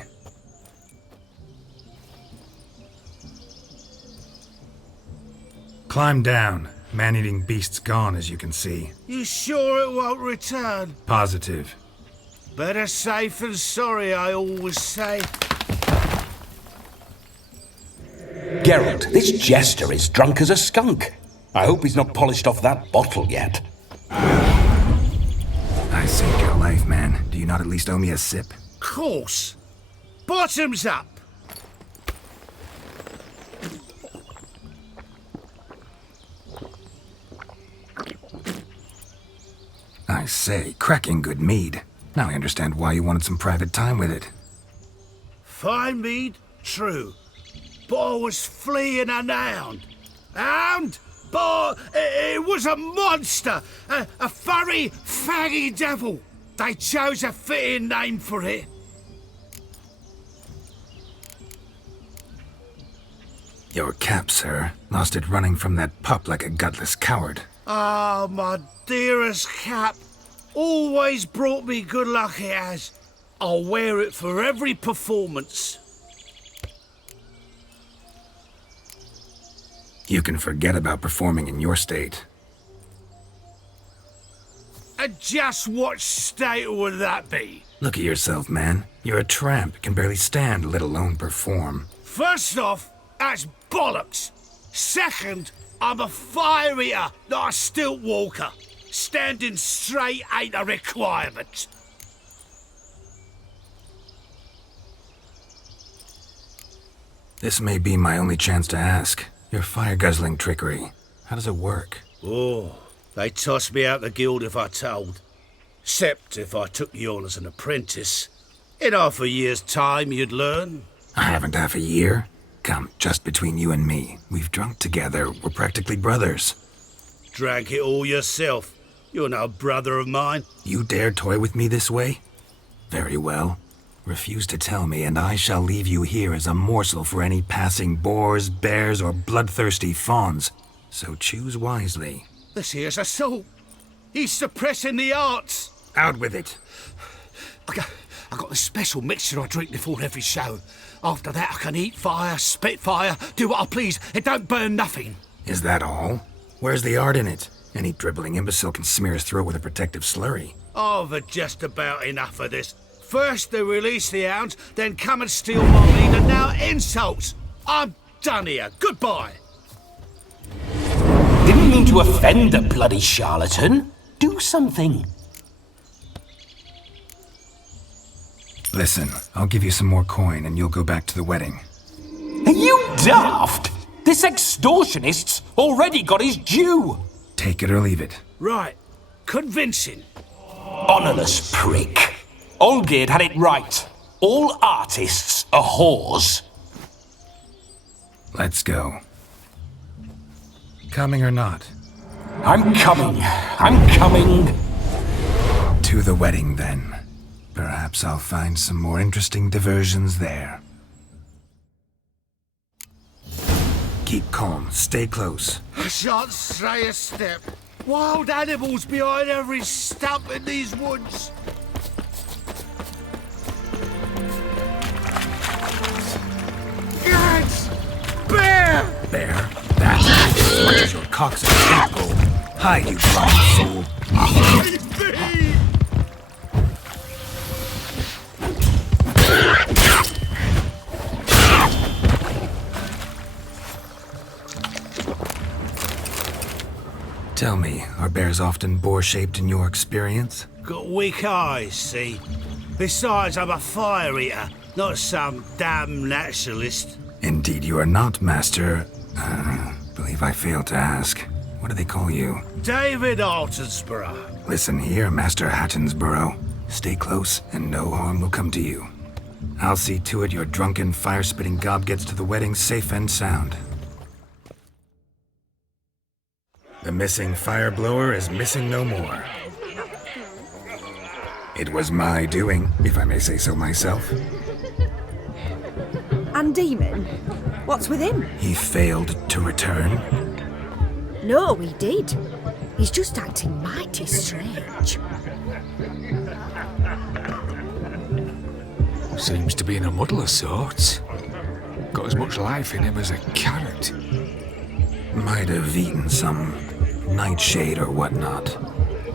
Climb down. Man-eating beast's gone, as you can see. You sure it won't return? Positive. Better safe than sorry, I always say. Geralt, this jester is drunk as a skunk. I hope he's not polished off that bottle yet. I saved your life, man. Do you not at least owe me a sip? Course. Bottoms up. I say, cracking good mead. Now I understand why you wanted some private time with it. Fine mead, true. But I was fleeing an hound. Hound? But it was a monster. A furry, faggy devil. They chose a fitting name for it. Your cap, sir. Lost it running from that pup like a gutless coward. Ah, my dearest cap. Always brought me good luck it has. I'll wear it for every performance. You can forget about performing in your state. And just what state would that be? Look at yourself, man. You're a tramp, can barely stand, let alone perform. First off, that's bollocks. Second, I'm a fire eater, not a stilt walker. Standing straight ain't a requirement. This may be my only chance to ask. Your fire-guzzling trickery, how does it work? Oh, they toss me out the guild if I told. Except if I took you on as an apprentice. In half a year's time, you'd learn. I haven't half a year. Come, just between you and me. We've drunk together. We're practically brothers. Drank it all yourself. You're no brother of mine. You dare toy with me this way? Very well. Refuse to tell me, and I shall leave you here as a morsel for any passing boars, bears, or bloodthirsty fawns. So choose wisely. This here's assault. He's suppressing the arts. Out with it. I got the special mixture I drink before every show. After that, I can eat fire, spit fire, do what I please. It don't burn nothing. Is that all? Where's the art in it? Any dribbling imbecile can smear his throat with a protective slurry. I've had just about enough of this. First they release the hounds, then come and steal my meat, and now insults. I'm done here. Goodbye. Didn't mean to offend the bloody charlatan. Do something. Listen, I'll give you some more coin and you'll go back to the wedding. Are you daft? This extortionist's already got his due. Take it or leave it. Right. Convincing. Honourless prick. allgod had it right. All artists are whores. Let's go. Coming or not? I'm coming. I'm coming. To the wedding, then. Perhaps I'll find some more interesting diversions there. Keep calm. Stay close. I shan't stray a step. Wild animals behind every stump in these woods. Yes! Bear! Bear? That's as much as your cock's a tadpole. Hide, you blind fool. Tell me, are bears often boar-shaped in your experience? Got weak eyes, see? Besides, I'm a fire eater, not some damn naturalist. Indeed you are not, Master. Believe I failed to ask. What do they call you? David Altonsborough. Listen here, Master Hattonsborough. Stay close, and no harm will come to you. I'll see to it your drunken, fire-spitting gob gets to the wedding safe and sound. The missing fire blower is missing no more. It was my doing, if I may say so myself. And Demon? What's with him? He failed to return. No, he did. He's just acting mighty strange. Seems to be in a muddle of sorts. Got as much life in him as a carrot. Might have eaten some nightshade or whatnot.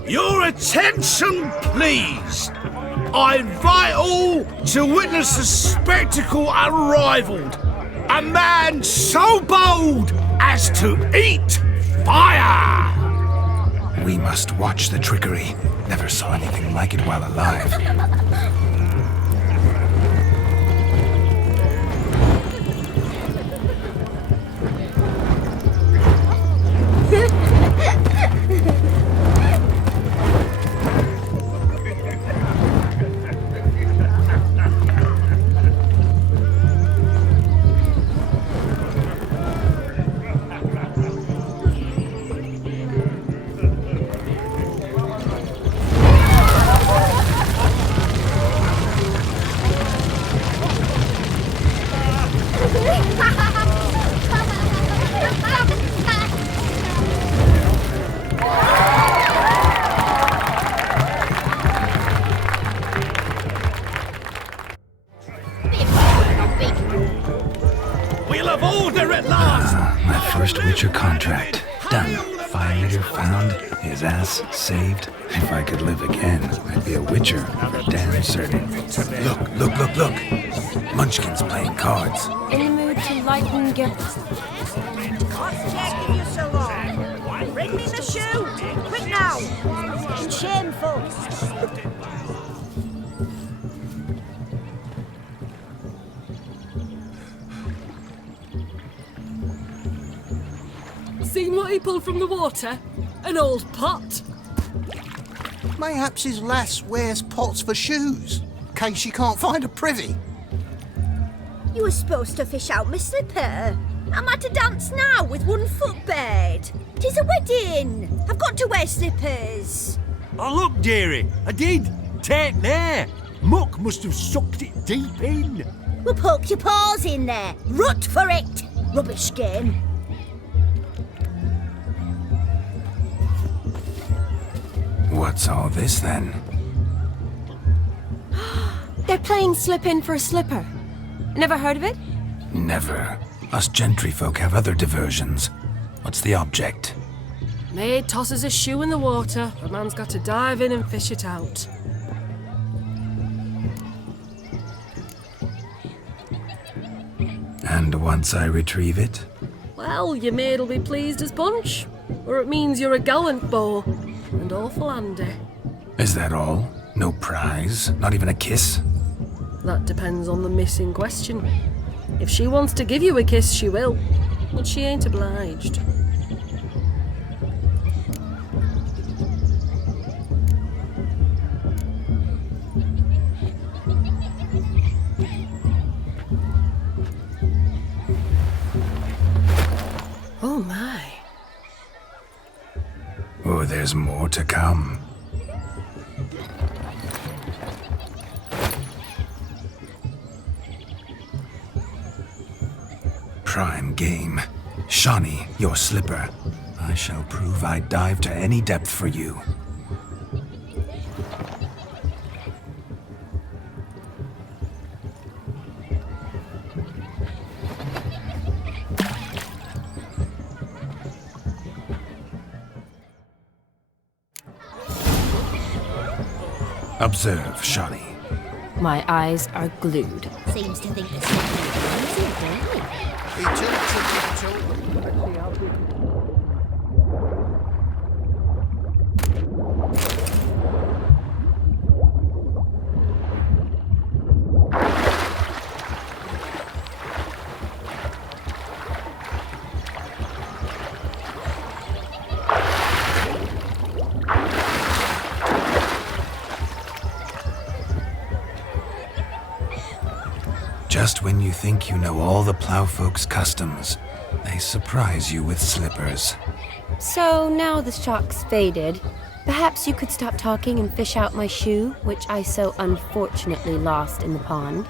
Your attention, please. I invite all to witness a spectacle unrivaled. A man so bold as to eat fire! We must watch the trickery. Never saw anything like it while alive. We'll have order at last! My first Witcher contract. Done. Fire found. His ass saved. If I could live again, I'd be a Witcher. For damn certain. Look. Munchkin's playing cards. In the mood to lighten gifts. What's taking you so long? Bring me the shoe! Quick now! It's shameful! Seen what he pulled from the water? An old pot. Mayhaps his lass wears pots for shoes, in case she can't find a privy. You were supposed to fish out my slipper. I'm at a dance now with one foot bared. 'Tis a wedding. I've got to wear slippers. Oh, look, dearie, I did. Take there. Muck must have sucked it deep in. Well, poke your paws in there. Rut for it. Rubbish game. What's all this then? They're playing slip in for a slipper. Never heard of it? Never. Us gentry folk have other diversions. What's the object? Maid tosses a shoe in the water. A man's got to dive in and fish it out. And once I retrieve it? Well, your maid'll be pleased as punch. Or it means you're a gallant beau. And awful handy. Is that all? No prize? Not even a kiss? That depends on the miss in question. If she wants to give you a kiss, she will. But she ain't obliged. Oh my. Oh, there's more to come. Prime game. Shawnee, your slipper. I shall prove I'd dive to any depth for you. Observe, Shawnee. My eyes are glued. Seems to think there's something crazy, He tilts and Just when you think you know all the plowfolk's customs, they surprise you with slippers. So now the shock's faded. Perhaps you could stop talking and fish out my shoe, which I so unfortunately lost in the pond.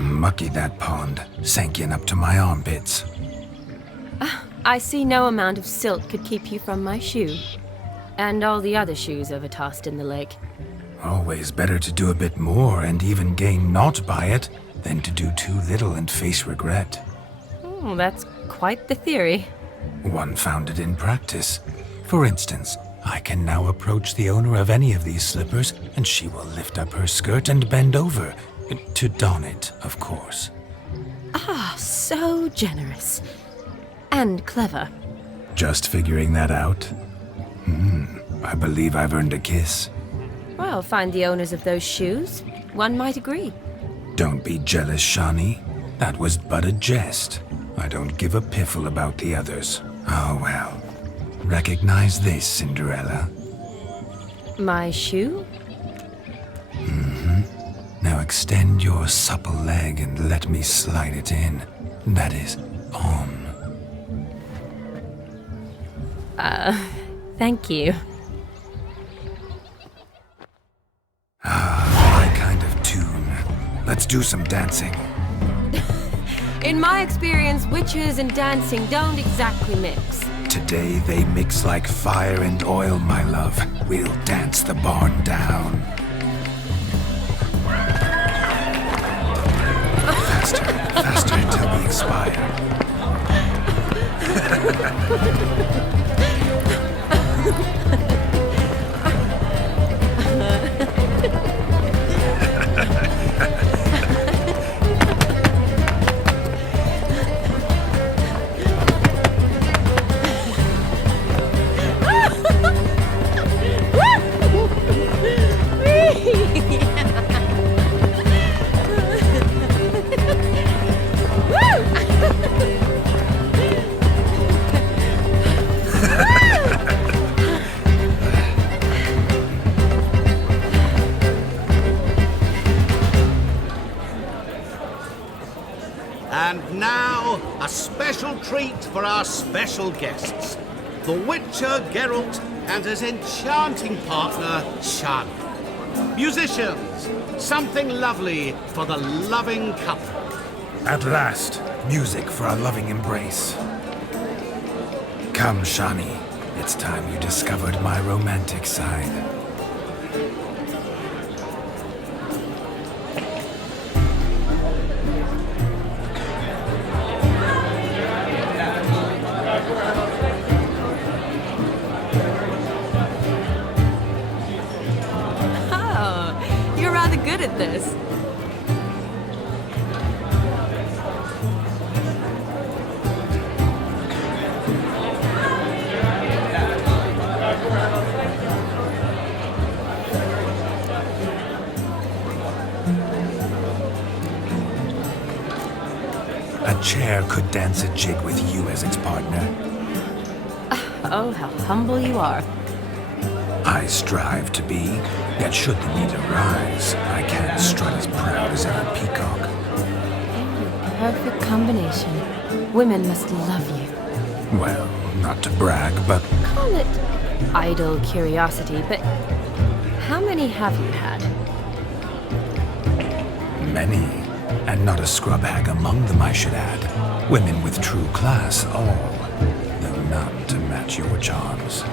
Damn mucky that pond, sank in up to my armpits. I see no amount of silt could keep you from my shoe. And all the other shoes overtossed in the lake. Always better to do a bit more and even gain naught by it than to do too little and face regret. Oh, that's quite the theory. One founded in practice. For instance, I can now approach the owner of any of these slippers, and she will lift up her skirt and bend over. To don it, of course. Ah, so generous. And clever. Just figuring that out? I believe I've earned a kiss. Well, find the owners of those shoes. One might agree. Don't be jealous, Shani. That was but a jest. I don't give a piffle about the others. Oh well. Recognize this, Cinderella. My shoe? Now extend your supple leg and let me slide it in. That is, on. Thank you. My kind of tune. Let's do some dancing. In my experience, witches and dancing don't exactly mix. Today they mix like fire and oil, my love. We'll dance the barn down. Faster, faster until we expire. And now, a special treat for our special guests. The Witcher Geralt and his enchanting partner, Shani. Musicians, something lovely for the loving couple. At last, music for a loving embrace. Come, Shani. It's time you discovered my romantic side. Oh, you're rather good at this. A chair could dance a jig with you as its partner. Oh, how humble you are. I strive to be, yet should the need arise, I can't strut as proud as any peacock. Perfect combination. Women must love you. Well, not to brag, but Call it idle curiosity, but how many have you had? many. And not a scrub hag among them, I should add. Women with true class, all, though none to match your charms.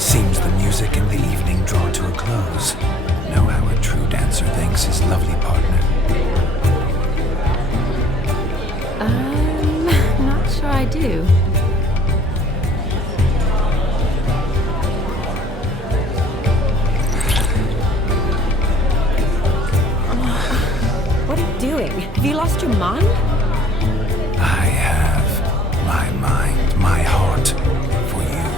Seems the music and the evening draw to a close. Know how a true dancer thanks his lovely partner. Not sure I do. What are you doing? Have you lost your mind? I have my mind, my heart for you.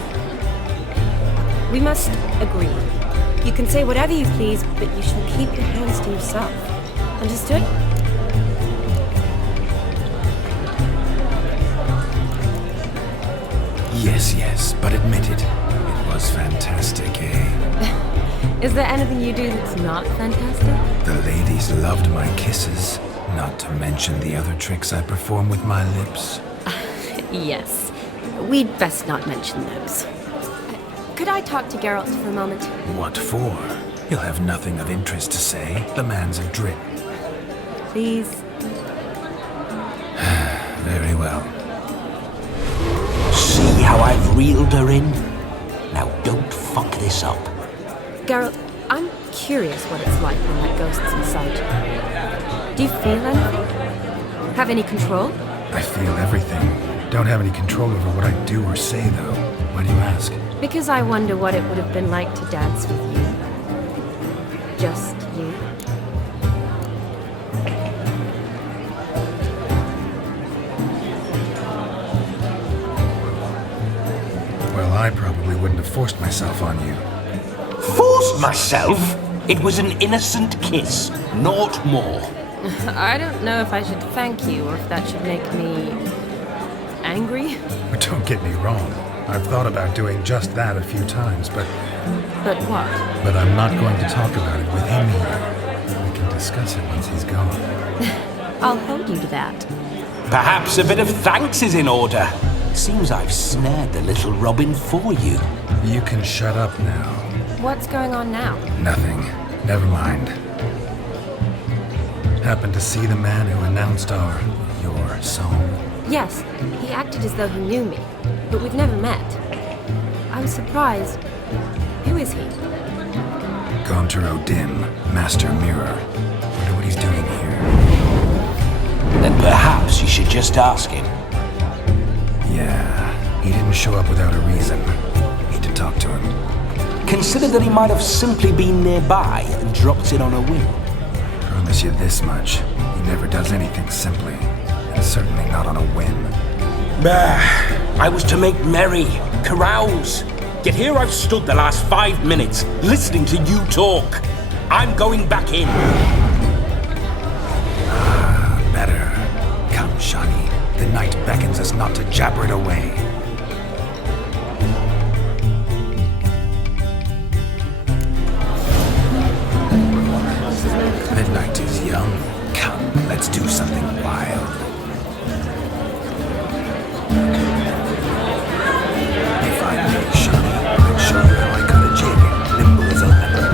We must agree. You can say whatever you please, but you shall keep your hands to yourself. Understood? Yes, yes, but admit it. It was fantastic, eh? Is there anything you do that's not fantastic? The ladies loved my kisses, not to mention the other tricks I perform with my lips. Yes. We'd best not mention those. Could I talk to Geralt for a moment? What for? He'll have nothing of interest to say. The man's adrift. Please? Very well. See how I've reeled her in? Now don't fuck this up. Geralt, I'm curious what it's like when that ghost's inside you. Do you feel anything? Have any control? I feel everything. Don't have any control over what I do or say, though. Why do you ask? Because I wonder what it would have been like to dance with you. Just you. Well, I probably wouldn't have forced myself on you. Forced myself? It was an innocent kiss, naught more. I don't know if I should thank you or if that should make me angry. Don't get me wrong. I've thought about doing just that a few times, but... But what? But I'm not going to talk about it with him here. We can discuss it once he's gone. I'll hold you to that. Perhaps a bit of thanks is in order. Seems I've snared the little Robin for you. You can shut up now. What's going on now? Nothing. Never mind. Happened to see the man who announced your song? Yes, he acted as though he knew me, but we've never met. I was surprised. Who is he? Gaunter O'Dim, Master Mirror. Wonder what he's doing here. Then perhaps you should just ask him. Yeah, he didn't show up without a reason. Need to talk to him. Consider that he might have simply been nearby and dropped in on a whim. Promise you this much. He never does anything simply. And certainly not on a whim. I was to make merry, carouse. Yet here I've stood the last 5 minutes, listening to you talk. I'm going back in. Better. Come, Shani. The night beckons us not to jabber it away. The night is young. Come, let's do something wild. If I may, Shani, I'll show you how I cut a jig, nimble as a leopard.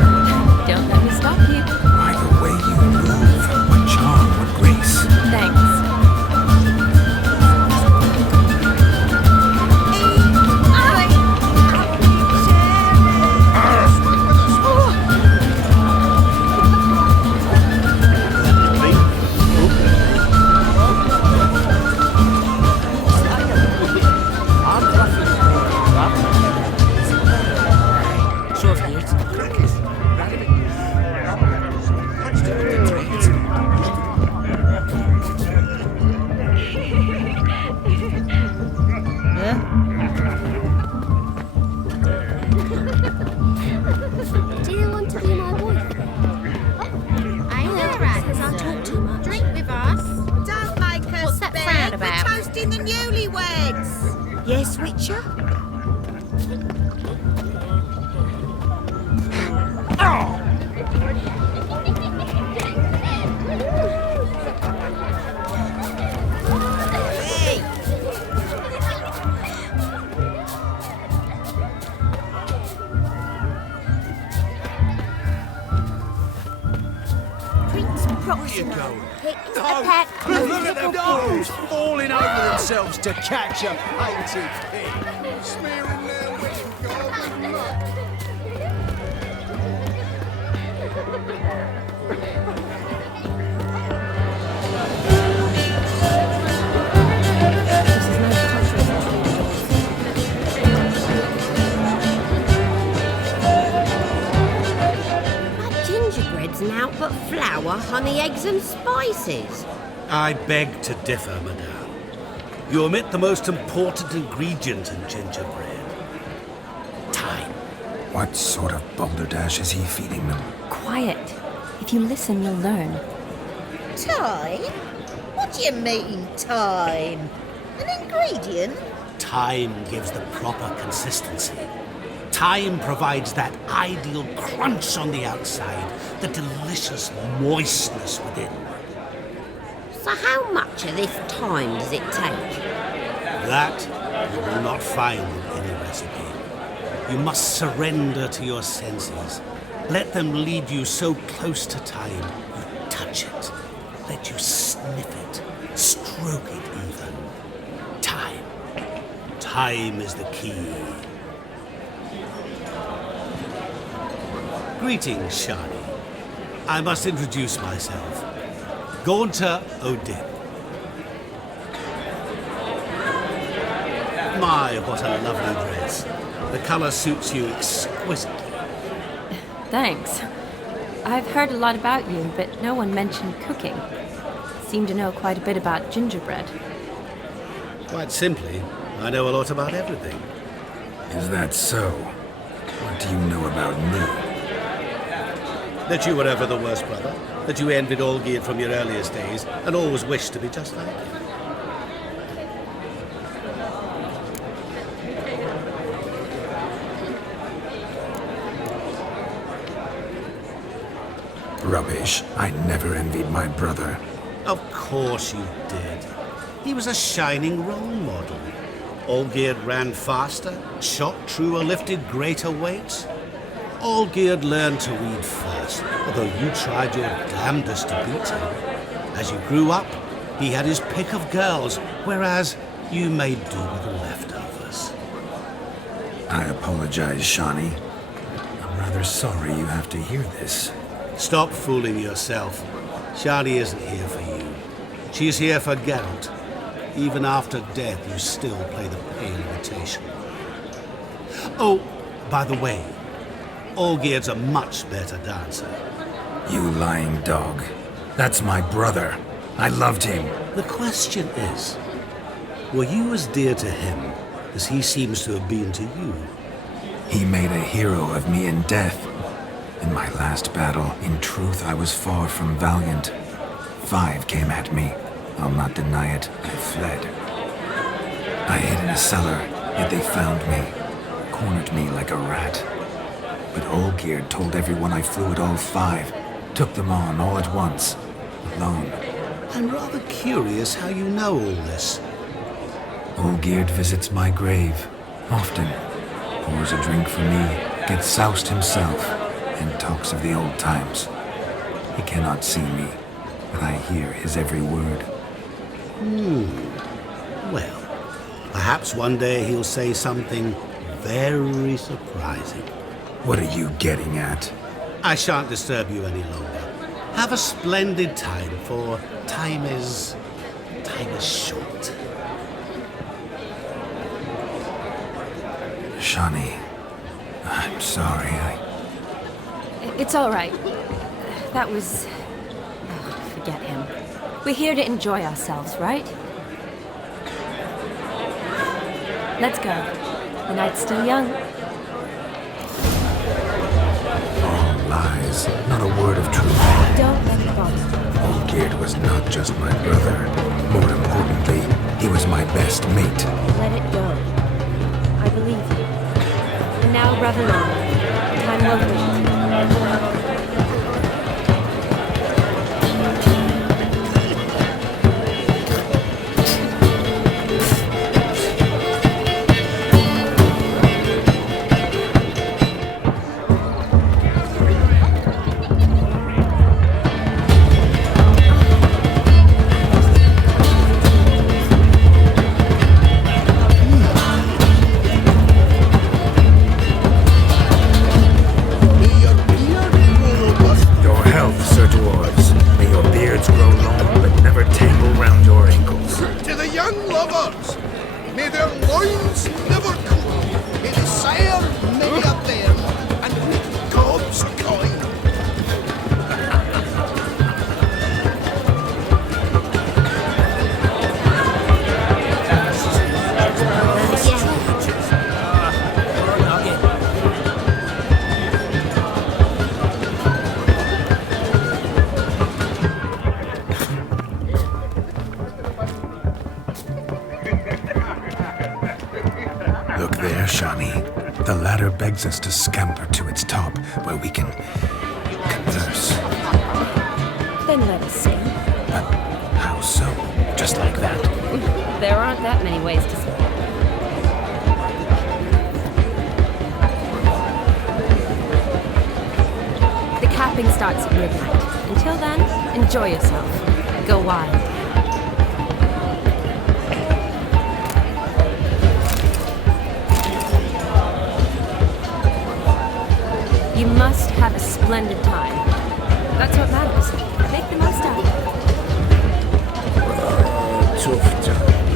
Don't let me stop you. Why, the way you move, what charm, what grace. Thanks. Yes, Witcher? Look at them fools falling over themselves to catch a painted pig. Smearing their wedding garb with mud. Gingerbread's naught but flour, honey, eggs and spices. I beg to differ, madame. You omit the most important ingredient in gingerbread. Time. What sort of balderdash is he feeding them? Quiet. If you listen, you'll learn. Time? What do you mean, time? An ingredient? Time gives the proper consistency. Time provides that ideal crunch on the outside, the delicious moistness within. So how much of this time does it take? That you will not find in any recipe. You must surrender to your senses. Let them lead you so close to time, you touch it. Let you sniff it, stroke it even. Time. Time is the key. Greetings, Shani. I must introduce myself. Gaunter O'Dim. My, what a lovely dress. The colour suits you exquisitely. Thanks. I've heard a lot about you, but no one mentioned cooking. Seem to know quite a bit about gingerbread. Quite simply, I know a lot about everything. Is that so? What do you know about me? That you were ever the worst brother. That you envied Allgod from your earliest days and always wished to be just like him. Rubbish. I never envied my brother. Of course you did. He was a shining role model. Allgod ran faster, shot truer, lifted greater weights. Allgod learned to read first, although you tried your damnedest to beat him. As you grew up, he had his pick of girls, whereas you made do with the leftovers. I apologize, Shani. I'm rather sorry you have to hear this. Stop fooling yourself. Shani isn't here for you. She's here for Geralt. Even after death, you still play the pale imitation. Oh, by the way, Allgod's a much better dancer. You lying dog. That's my brother. I loved him. The question is, were you as dear to him as he seems to have been to you? He made a hero of me in death. In my last battle, in truth, I was far from valiant. 5 came at me. I'll not deny it. I fled. I hid in a cellar, yet they found me. Cornered me like a rat. But Allgod told everyone I flew at all 5. Took them on all at once. Alone. I'm rather curious how you know all this. Allgod visits my grave. Often. Pours a drink for me. Gets soused himself. And talks of the old times. He cannot see me, but I hear his every word. Well, perhaps one day he'll say something very surprising. What are you getting at? I shan't disturb you any longer. Have a splendid time, for time is short. Shani, I'm sorry. It's all right. That was... Oh, forget him. We're here to enjoy ourselves, right? Let's go. The night's still young. All lies. Not a word of truth. Don't let it bother you. Allgod was not just my brother. More importantly, he was my best mate. Let it go. I believe you. And now, revel on. Time well waited. The ladder begs us to scamper to its top, where we can converse. Then let us sing. But how so? Just like that? There aren't that many ways to say. The capping starts at midnight. Until then, enjoy yourself. Go wild. You must have a splendid time. That's what matters. Make the most out of it. Tough times.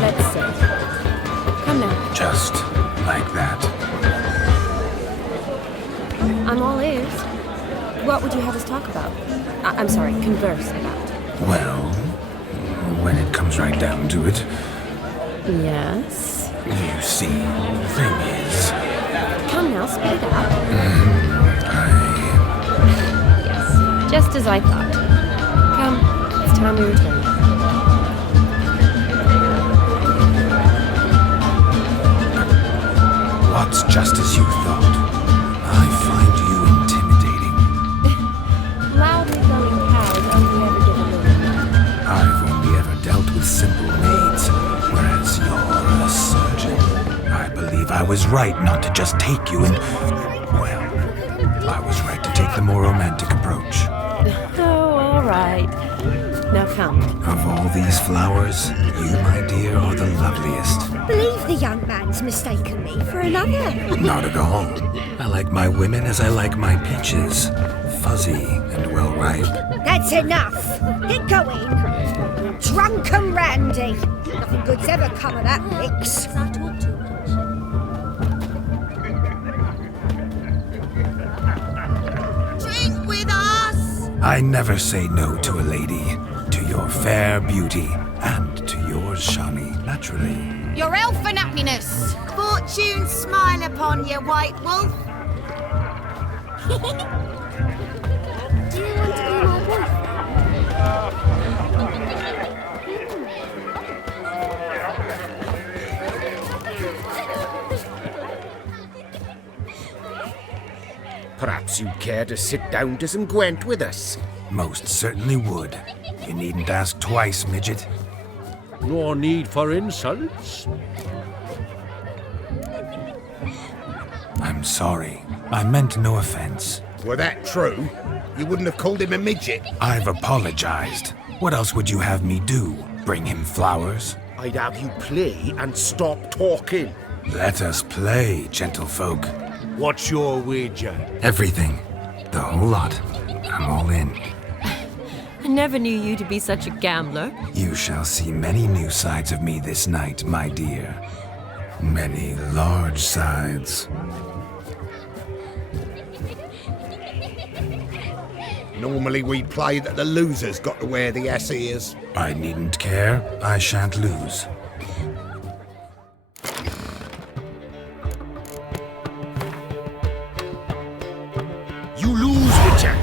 Let's see. Come now. Just like that. I'm all ears. What would you have us talk about? I'm sorry, converse about. Well, when it comes right down to it, Yes? you see, the thing is, Come now, spit it out. I... Yes, just as I thought. Come, it's time we return. What's just as you thought? I find you intimidating. Loudly going cows only ever give a little. I've only ever dealt with simple maids, whereas you're a surgeon. I believe I was right not to just take you and... Well, I was right to take the more romantic approach. Oh, all right. Now come. Of all these flowers, you, my dear, are the loveliest. Believe the young man's mistaken me for another. Not at all. I like my women as I like my peaches. Fuzzy and well ripe. That's enough. Get going. Drunken Randy. Nothing good's ever come of that mix. Drink with us! I never say no to a lady. To your fair beauty. And to yours, Shani, naturally. Your elfin happiness! Fortune smile upon you, White Wolf! Do you want to be my wife? Perhaps you'd care to sit down to some Gwent with us. Most certainly would. You needn't ask twice, midget. No need for insults. I'm sorry. I meant no offense. Were that true, you wouldn't have called him a midget. I've apologized. What else would you have me do? Bring him flowers? I'd have you play and stop talking. Let us play, gentlefolk. What's your wager? Everything. The whole lot. I'm all in. I never knew you to be such a gambler. You shall see many new sides of me this night, my dear. Many large sides. Normally we play that the loser's got to wear the ass ears. I needn't care. I shan't lose. You lose, Witcher.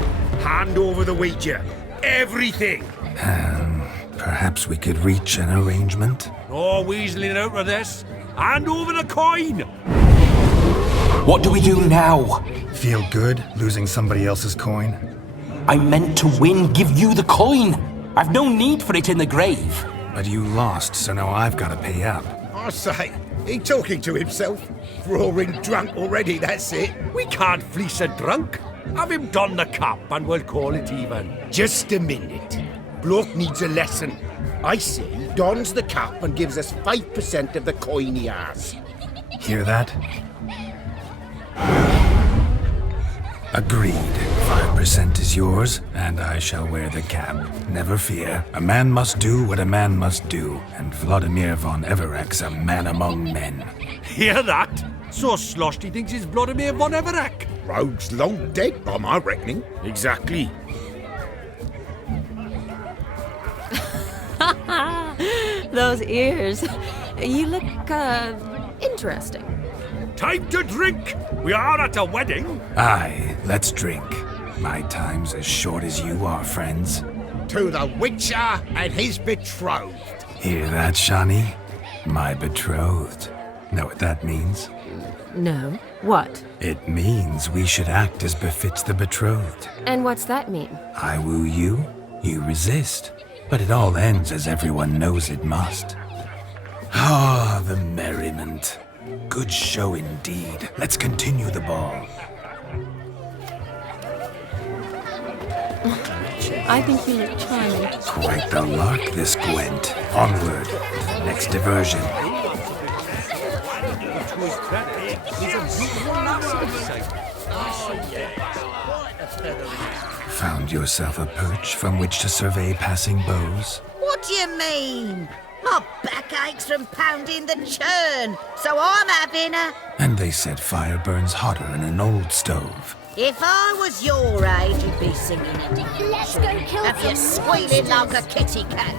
Hand over the wager. Everything. Perhaps we could reach an arrangement? No weaseling out of this. Hand over the coin! What do we do now? Feel good losing somebody else's coin? I meant to win, give you the coin. I've no need for it in the grave. But you lost, so now I've got to pay up. I say, he talking to himself. Roaring drunk already, that's it. We can't fleece a drunk. Have him don the cap and we'll call it even. Just a minute. Bloke needs a lesson. I say he dons the cap and gives us 5% of the coin he has. Hear that? Agreed. 5% is yours, and I shall wear the cap. Never fear. A man must do what a man must do, and Vladimir von Everek's a man among men. Hear that? So sloshed he thinks he's Vladimir von Everek. Rogue's long dead, by my reckoning. Exactly. Those ears. You look, interesting. Time to drink! We are at a wedding. Aye, let's drink. My time's as short as you are, friends. to the Witcher and his betrothed. Hear that, Shani? My betrothed. Know what that means? No. What? It means we should act as befits the betrothed. And what's that mean? I woo you, you resist. But it all ends as everyone knows it must. Ah, the merriment. Good show indeed. Let's continue the ball. I think you look charming. Quite the lark, this Gwent. Onward. Next diversion. Found yourself a perch from which to survey passing beaux? What do you mean? My back aches from pounding the churn, so I'm having a... And they said fire burns hotter in an old stove. If I was your age, you'd be singing a different Let's go tune. kill Have you some squealing like monsters. a kitty cat?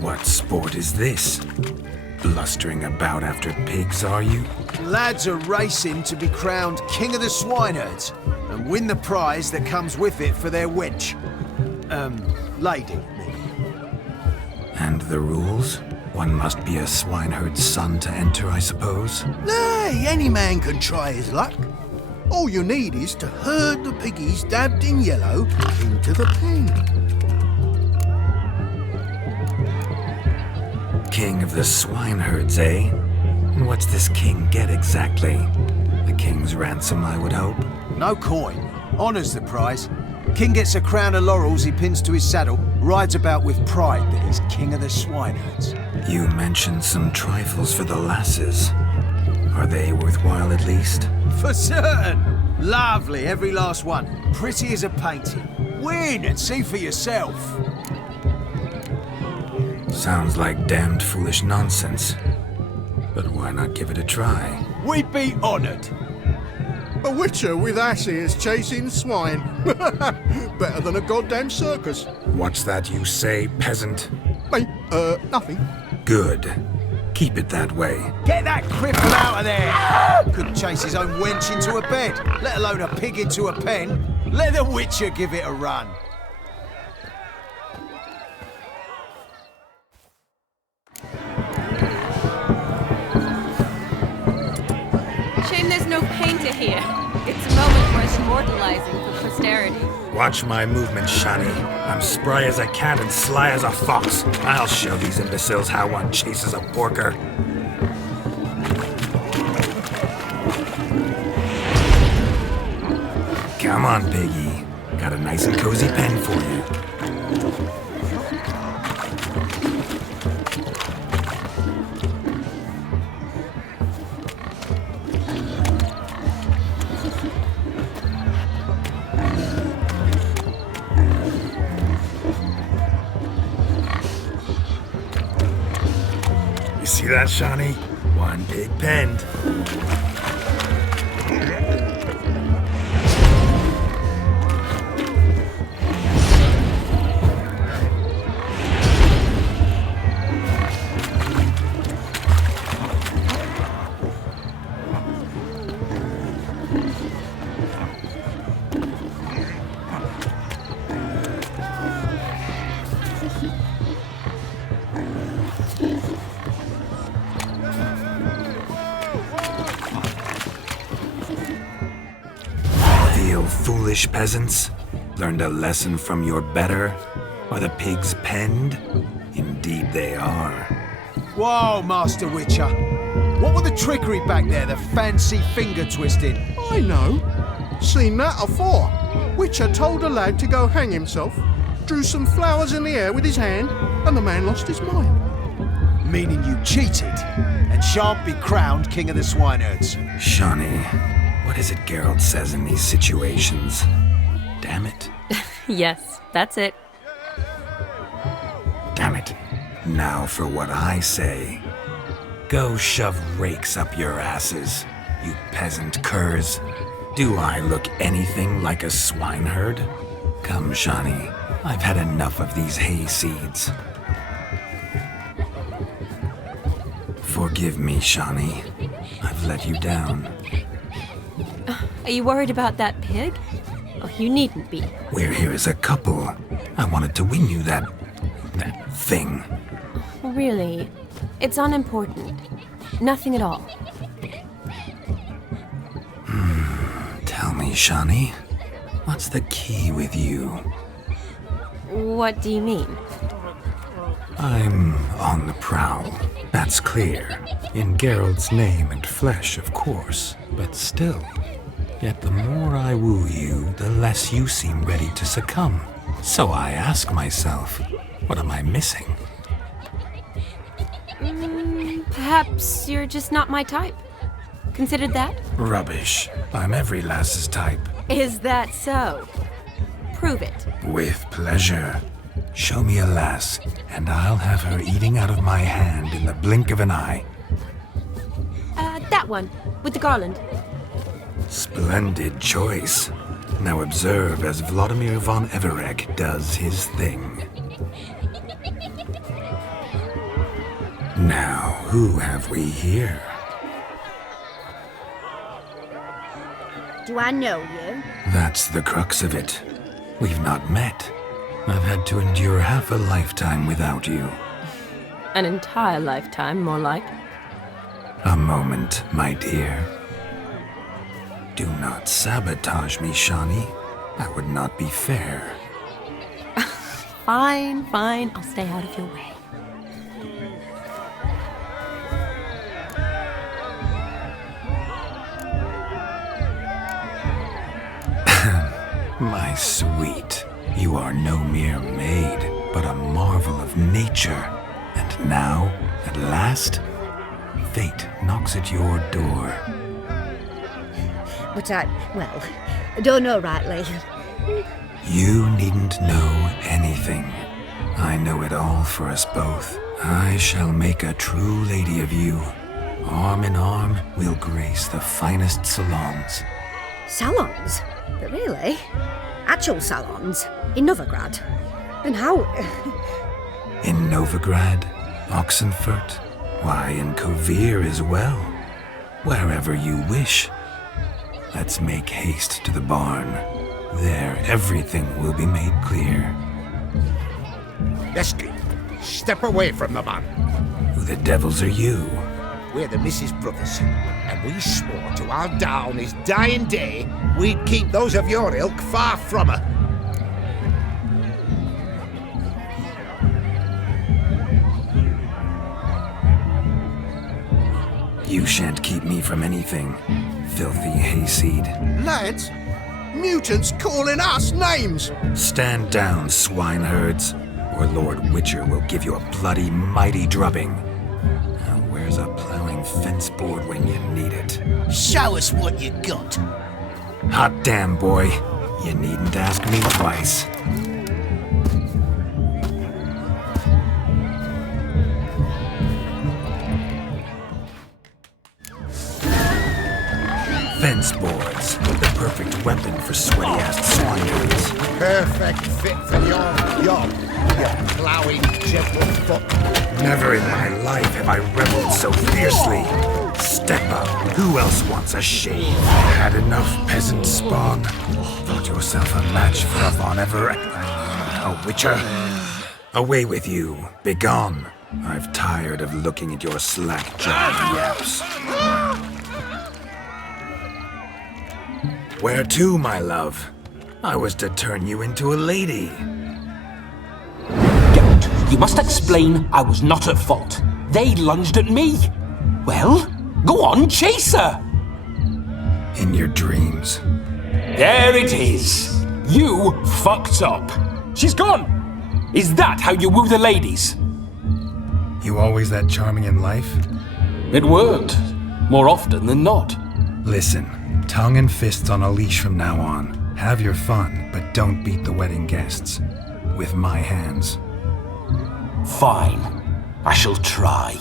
What sport is this? Blustering about after pigs, are you? Lads are racing to be crowned King of the Swineherds and win the prize that comes with it for their wench. Lady. And the rules? One must be a swineherd's son to enter, I suppose? Nay, any man can try his luck. All you need is to herd the piggies dabbed in yellow into the pen. King of the swineherds, eh? And what's this king get exactly? The king's ransom, I would hope. No coin. Honours the prize. King gets a crown of laurels he pins to his saddle, rides about with pride that he's King of the Swineherds. You mentioned some trifles for the lasses. Are they worthwhile at least? For certain! Lovely, every last one. Pretty as a painting. Win and see for yourself. Sounds like damned foolish nonsense. But why not give it a try? We'd be honoured. A witcher with asses chasing swine. Better than a goddamn circus. What's that you say, peasant? Nothing. Good. Keep it that way. Get that cripple out of there! Couldn't chase his own wench into a bed, let alone a pig into a pen. Let the Witcher give it a run. Shame there's no painter here. It's a moment worth immortalizing for posterity. Watch my movements, Shani. I'm spry as a cat and sly as a fox. I'll show these imbeciles how one chases a porker. Come on, piggy. Got a nice and cozy pen for you. You see that, Shani? One big pen. Foolish peasants? Learned a lesson from your better? Are the pigs penned? Indeed they are. Whoa, Master Witcher. What were the trickery back there, the fancy finger twisting? I know. Seen that afore. Witcher told a lad to go hang himself, drew some flowers in the air with his hand, and the man lost his mind. Meaning you cheated, and shan't be crowned King of the Swineherds. Shani, what is it Geralt says in these situations? Damn it. Yes, that's it. Damn it. Now for what I say. Go shove rakes up your asses, you peasant curs. Do I look anything like a swineherd? Come, Shani. I've had enough of these hay seeds. Forgive me, Shani. I've let you down. Are you worried about that pig? Oh, you needn't be. We're here as a couple. I wanted to win you that thing. Really? It's unimportant. Nothing at all. Tell me, Shani, what's the key with you? What do you mean? I'm on the prowl. That's clear. In Geralt's name and flesh, of course. But still. Yet the more I woo you, the less you seem ready to succumb. So I ask myself, what am I missing? Perhaps you're just not my type. Considered that? Rubbish. I'm every lass's type. Is that so? Prove it. With pleasure. Show me a lass, and I'll have her eating out of my hand in the blink of an eye. That one, with the garland. Splendid choice. Now observe as Vladimir von Everek does his thing. Now, who have we here? Do I know you? That's the crux of it. We've not met. I've had to endure half a lifetime without you. An entire lifetime, more like. A moment, my dear. Do not sabotage me, Shani. That would not be fair. Fine. I'll stay out of your way. My sweet, you are no mere maid, but a marvel of nature. And now, at last, fate knocks at your door. But I don't know rightly. You needn't know anything. I know it all for us both. I shall make a true lady of you. Arm in arm, we'll grace the finest salons. Salons? But really? Actual salons? In Novigrad? And how? In Novigrad, Oxenfurt, why, in Kovir as well. Wherever you wish. Let's make haste to the barn. There, everything will be made clear. Leslie, step away from the man. Who the devils are you? We're the Mrs. Brothers, and we swore to our down his dying day we'd keep those of your ilk far from her. You shan't keep me from anything, filthy hayseed. Lads, mutants calling us names! Stand down, swineherds, or Lord Witcher will give you a bloody mighty drubbing. Now where's a plowing fence board when you need it? Show us what you got. Hot damn, boy. You needn't ask me twice. Fence boards, the perfect weapon for sweaty-ass swineherds. Perfect fit for your job, you ploughing gentle foot. Never in my life have I reveled so fiercely. Step up. Who else wants a shave? Had enough, peasant spawn? Thought yourself a match for a Von Everett? A Witcher? Away with you. Begone. I've tired of looking at your slack-jawed yaps. Where to, my love? I was to turn you into a lady. Geralt, you must explain I was not at fault. They lunged at me. Well, go on, chase her. In your dreams. There it is. You fucked up. She's gone. Is that how you woo the ladies? You always that charming in life? It worked. More often than not. Listen. Tongue and fists on a leash from now on. Have your fun, but don't beat the wedding guests. With my hands. Fine. I shall try.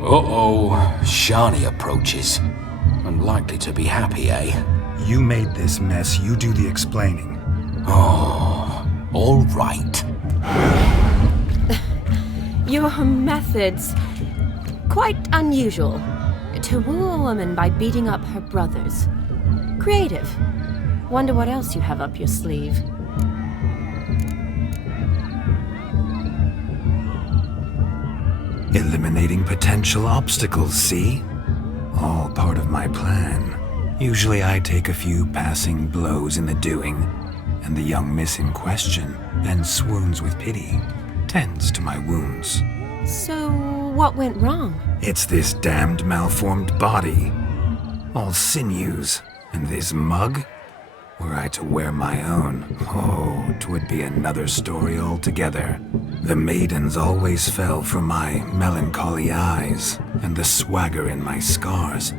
Uh-oh. Shani approaches. Unlikely to be happy, eh? You made this mess. You do the explaining. Oh, all right. Your methods... quite unusual. To woo a woman by beating up her brothers. Creative. Wonder what else you have up your sleeve. Eliminating potential obstacles, see? All part of my plan. Usually I take a few passing blows in the doing, and the young miss in question then swoons with pity, tends to my wounds. So, what went wrong? It's this damned malformed body. All sinews, and this mug? Were I to wear my own, oh, 'twould be another story altogether. The maidens always fell for my melancholy eyes, and the swagger in my scars.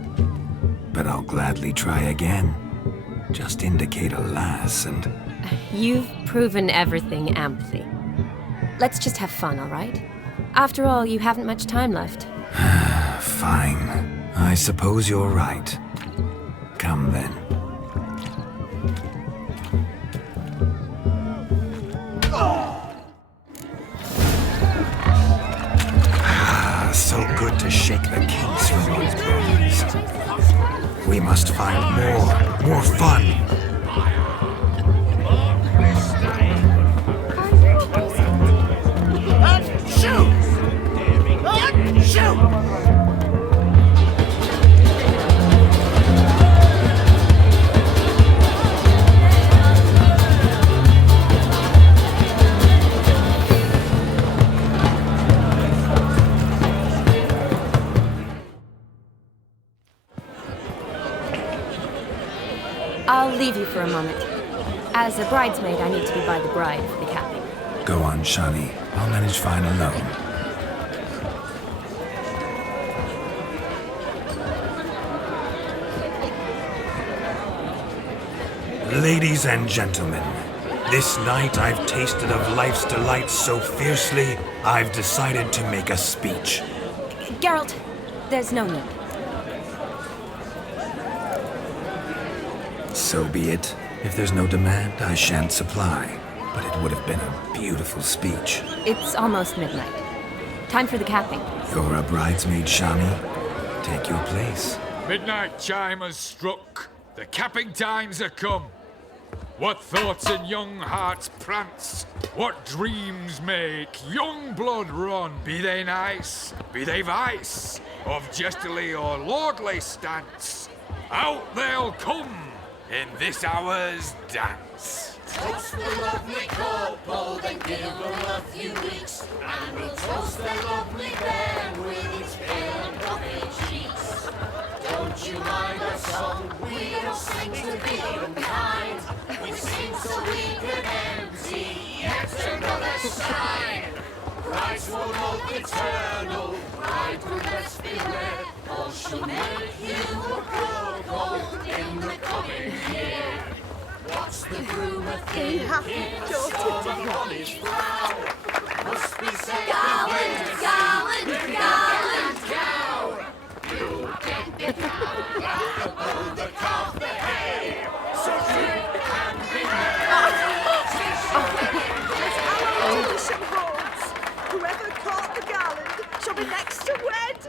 But I'll gladly try again. Just indicate a lass and... You've proven everything amply. Let's just have fun, all right? After all, you haven't much time left. Fine. I suppose you're right. Come then. So good to shake the kinks from these bones. We must find more fun. Shoot! Shoot! I'll leave you for a moment. As a bridesmaid, I need to be by the bride for the capping. Go on, Shani. I'll manage fine alone. Ladies and gentlemen, this night I've tasted of life's delights so fiercely, I've decided to make a speech. Geralt, there's no need. So be it. If there's no demand, I shan't supply. But it would have been a beautiful speech. It's almost midnight. Time for the capping. You're a bridesmaid, Shani. Take your place. Midnight chime has struck. The capping times are come. What thoughts in young hearts prance? What dreams make young blood run? Be they nice, be they vice, of jestily or lordly stance, out they'll come in this hour's dance. Toast the lovely couple, then give them a few weeks, and we'll toast the lovely bairn with its pale and puffy cheeks. Don't you mind our song? We don't sing to be unkind. We sing so we can empty yet another shrine. Christ will hold eternal, bridegroom let's beware, or she'll make you a cuckold in the coming year. What's the groom a thinking? On his brow must be said. Garland, garland, garland, cow. You get the cow out the bull, the calf, the hay. So drink and be merry. Tradition holds. Whoever caught the garland shall be next to wed.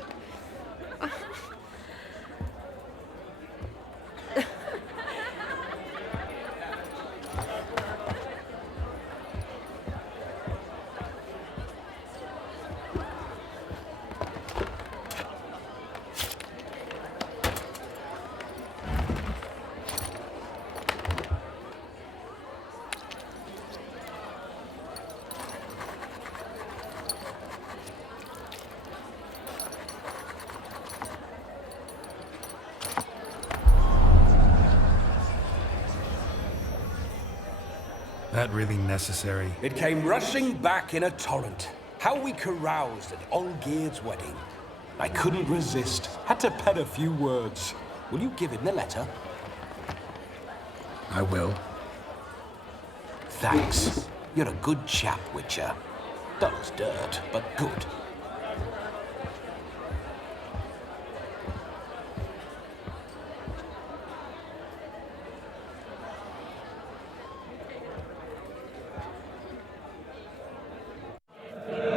That really necessary? It came rushing back in a torrent. How we caroused at Olgierd's wedding. I couldn't resist. Had to pen a few words. Will you give him the letter? I will. Thanks. You're a good chap, Witcher. Dull as dirt, but good.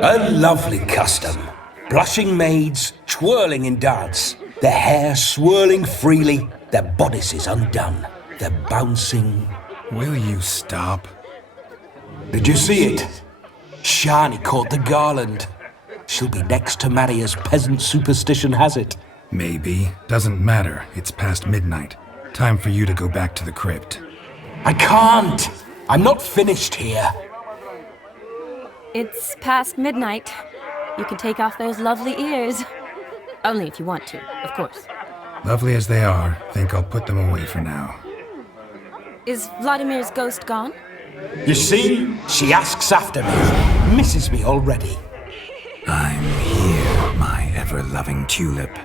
A lovely custom. Blushing maids, twirling in dance. their hair swirling freely, their bodices undone, their bouncing... Will you stop? Did you see it? Shani caught the garland. She'll be next to marry as peasant superstition has it. Maybe. Doesn't matter. It's past midnight. Time for you to go back to the crypt. I can't! I'm not finished here. It's past midnight. You can take off those lovely ears. Only if you want to, of course. Lovely as they are, think I'll put them away for now. Is Vladimir's ghost gone? You see? She asks after me. Misses me already. I'm here, my ever-loving tulip.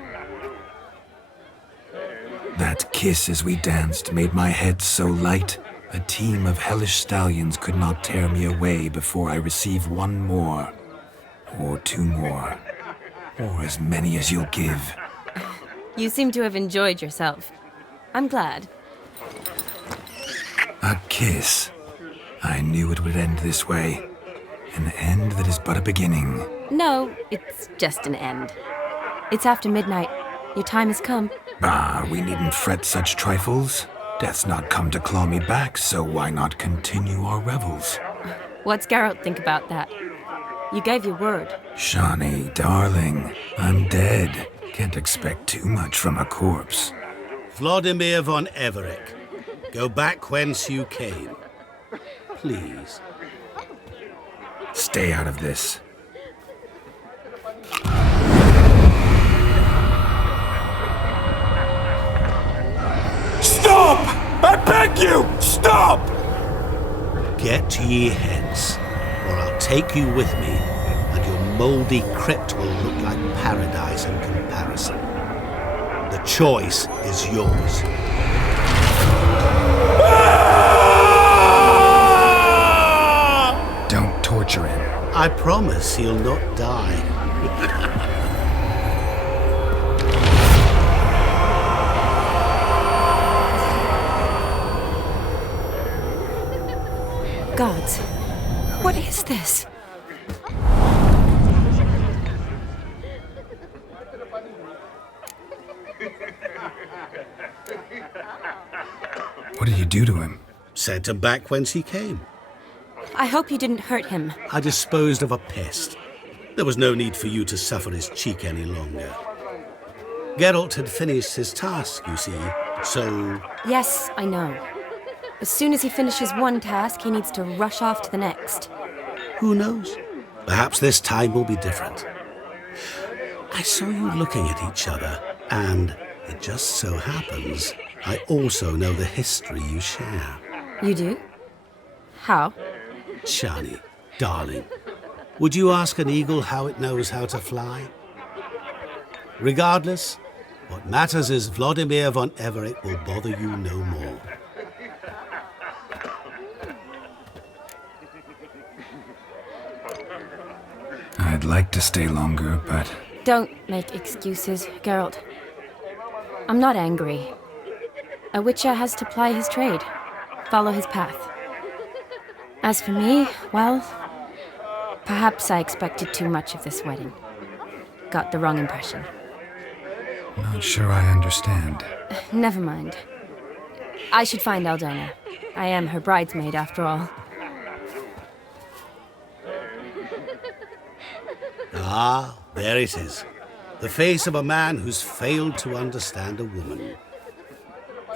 That kiss as we danced made my head so light, a team of hellish stallions could not tear me away before I receive one more. Or two more. Or as many as you'll give. You seem to have enjoyed yourself. I'm glad. A kiss. I knew it would end this way. An end that is but a beginning. No, it's just an end. It's after midnight. Your time has come. Ah, we needn't fret such trifles. Death's not come to claw me back, so why not continue our revels? What's Geralt think about that? You gave your word. Shani, darling, I'm dead. Can't expect too much from a corpse. Vladimir von Everec, go back whence you came. Please. Stay out of this. Stop! I beg you! Stop! Get ye hence, or I'll take you with me, and your mouldy crypt will look like paradise in comparison. The choice is yours. Don't torture him. I promise he'll not die. Gods, what is this? What did you do to him? Sent him back whence he came. I hope you didn't hurt him. I disposed of a pest. There was no need for you to suffer his cheek any longer. Geralt had finished his task, you see, so... Yes, I know. As soon as he finishes one task, he needs to rush off to the next. Who knows? Perhaps this time will be different. I saw you looking at each other, and it just so happens I also know the history you share. You do? How? Shani, darling, would you ask an eagle how it knows how to fly? Regardless, what matters is Vladimir von Everec will bother you no more. I'd like to stay longer, but... Don't make excuses, Geralt. I'm not angry. A witcher has to ply his trade, follow his path. As for me, well, perhaps I expected too much of this wedding. Got the wrong impression. Not sure I understand. Never mind. I should find Aldona. I am her bridesmaid, after all. Ah, there it is. The face of a man who's failed to understand a woman.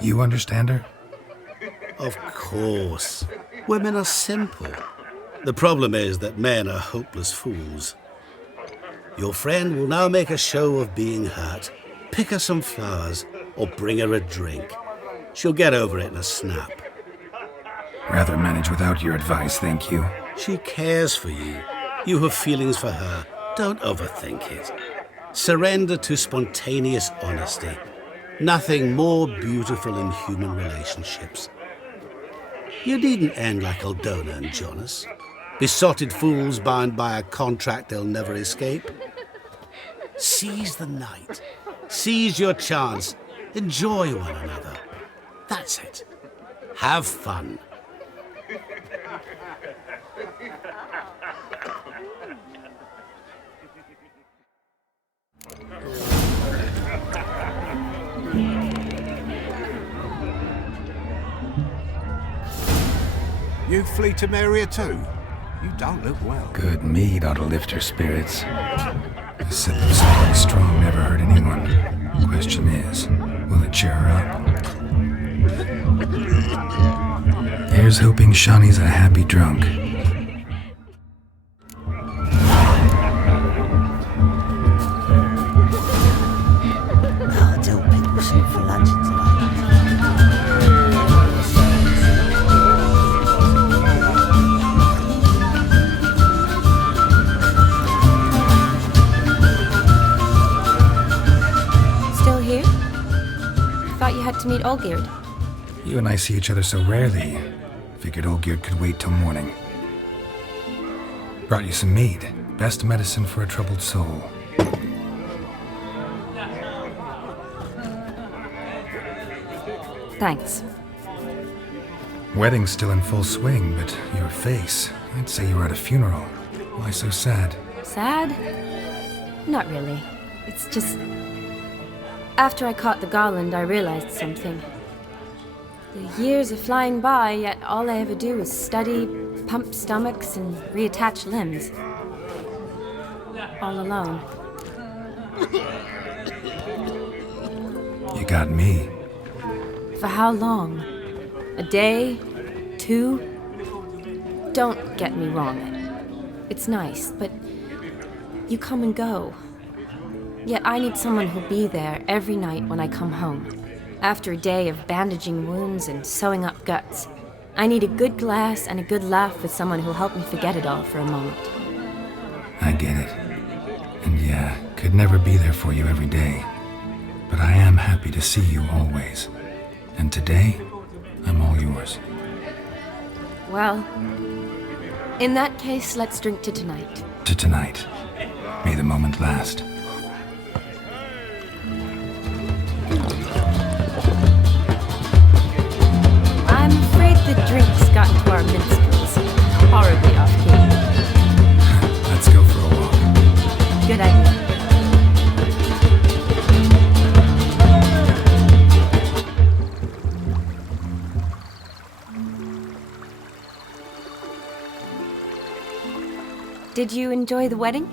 You understand her? Of course. Women are simple. The problem is that men are hopeless fools. Your friend will now make a show of being hurt, pick her some flowers, or bring her a drink. She'll get over it in a snap. Rather manage without your advice, thank you. She cares for you. You have feelings for her. Don't overthink it. Surrender to spontaneous honesty. Nothing more beautiful in human relationships. You needn't end like Aldona and Jonas. Besotted fools bound by a contract they'll never escape. Seize the night. Seize your chance. Enjoy one another. That's it. Have fun. You flee to Maria too? You don't look well. Good mead ought to lift her spirits. I said that something strong never hurt anyone. Question is, will it cheer her up? Here's hoping Shawnee's a happy drunk. Oh, don't pick us up for lunch tonight. Still here? Thought you had to meet Olgerd. You and I see each other so rarely. Figured Olgerd could wait till morning. Brought you some mead. Best medicine for a troubled soul. Thanks. Wedding's still in full swing, but your face, I'd say you were at a funeral. Why so sad? Sad? Not really. It's just... After I caught the garland, I realized something. The years are flying by, yet all I ever do is study, pump stomachs, and reattach limbs. All alone. You got me. For how long? A day? 2? Don't get me wrong. It's nice, but you come and go. Yet I need someone who'll be there every night when I come home. After a day of bandaging wounds and sewing up guts, I need a good glass and a good laugh with someone who'll help me forget it all for a moment. I get it. And yeah, could never be there for you every day. But I am happy to see you always. And today, I'm all yours. Well, in that case, let's drink to tonight. To tonight. May the moment last. I'm afraid the drinks got into our minstrels. Horribly off-key. Let's go for a walk. Good idea. Did you enjoy the wedding?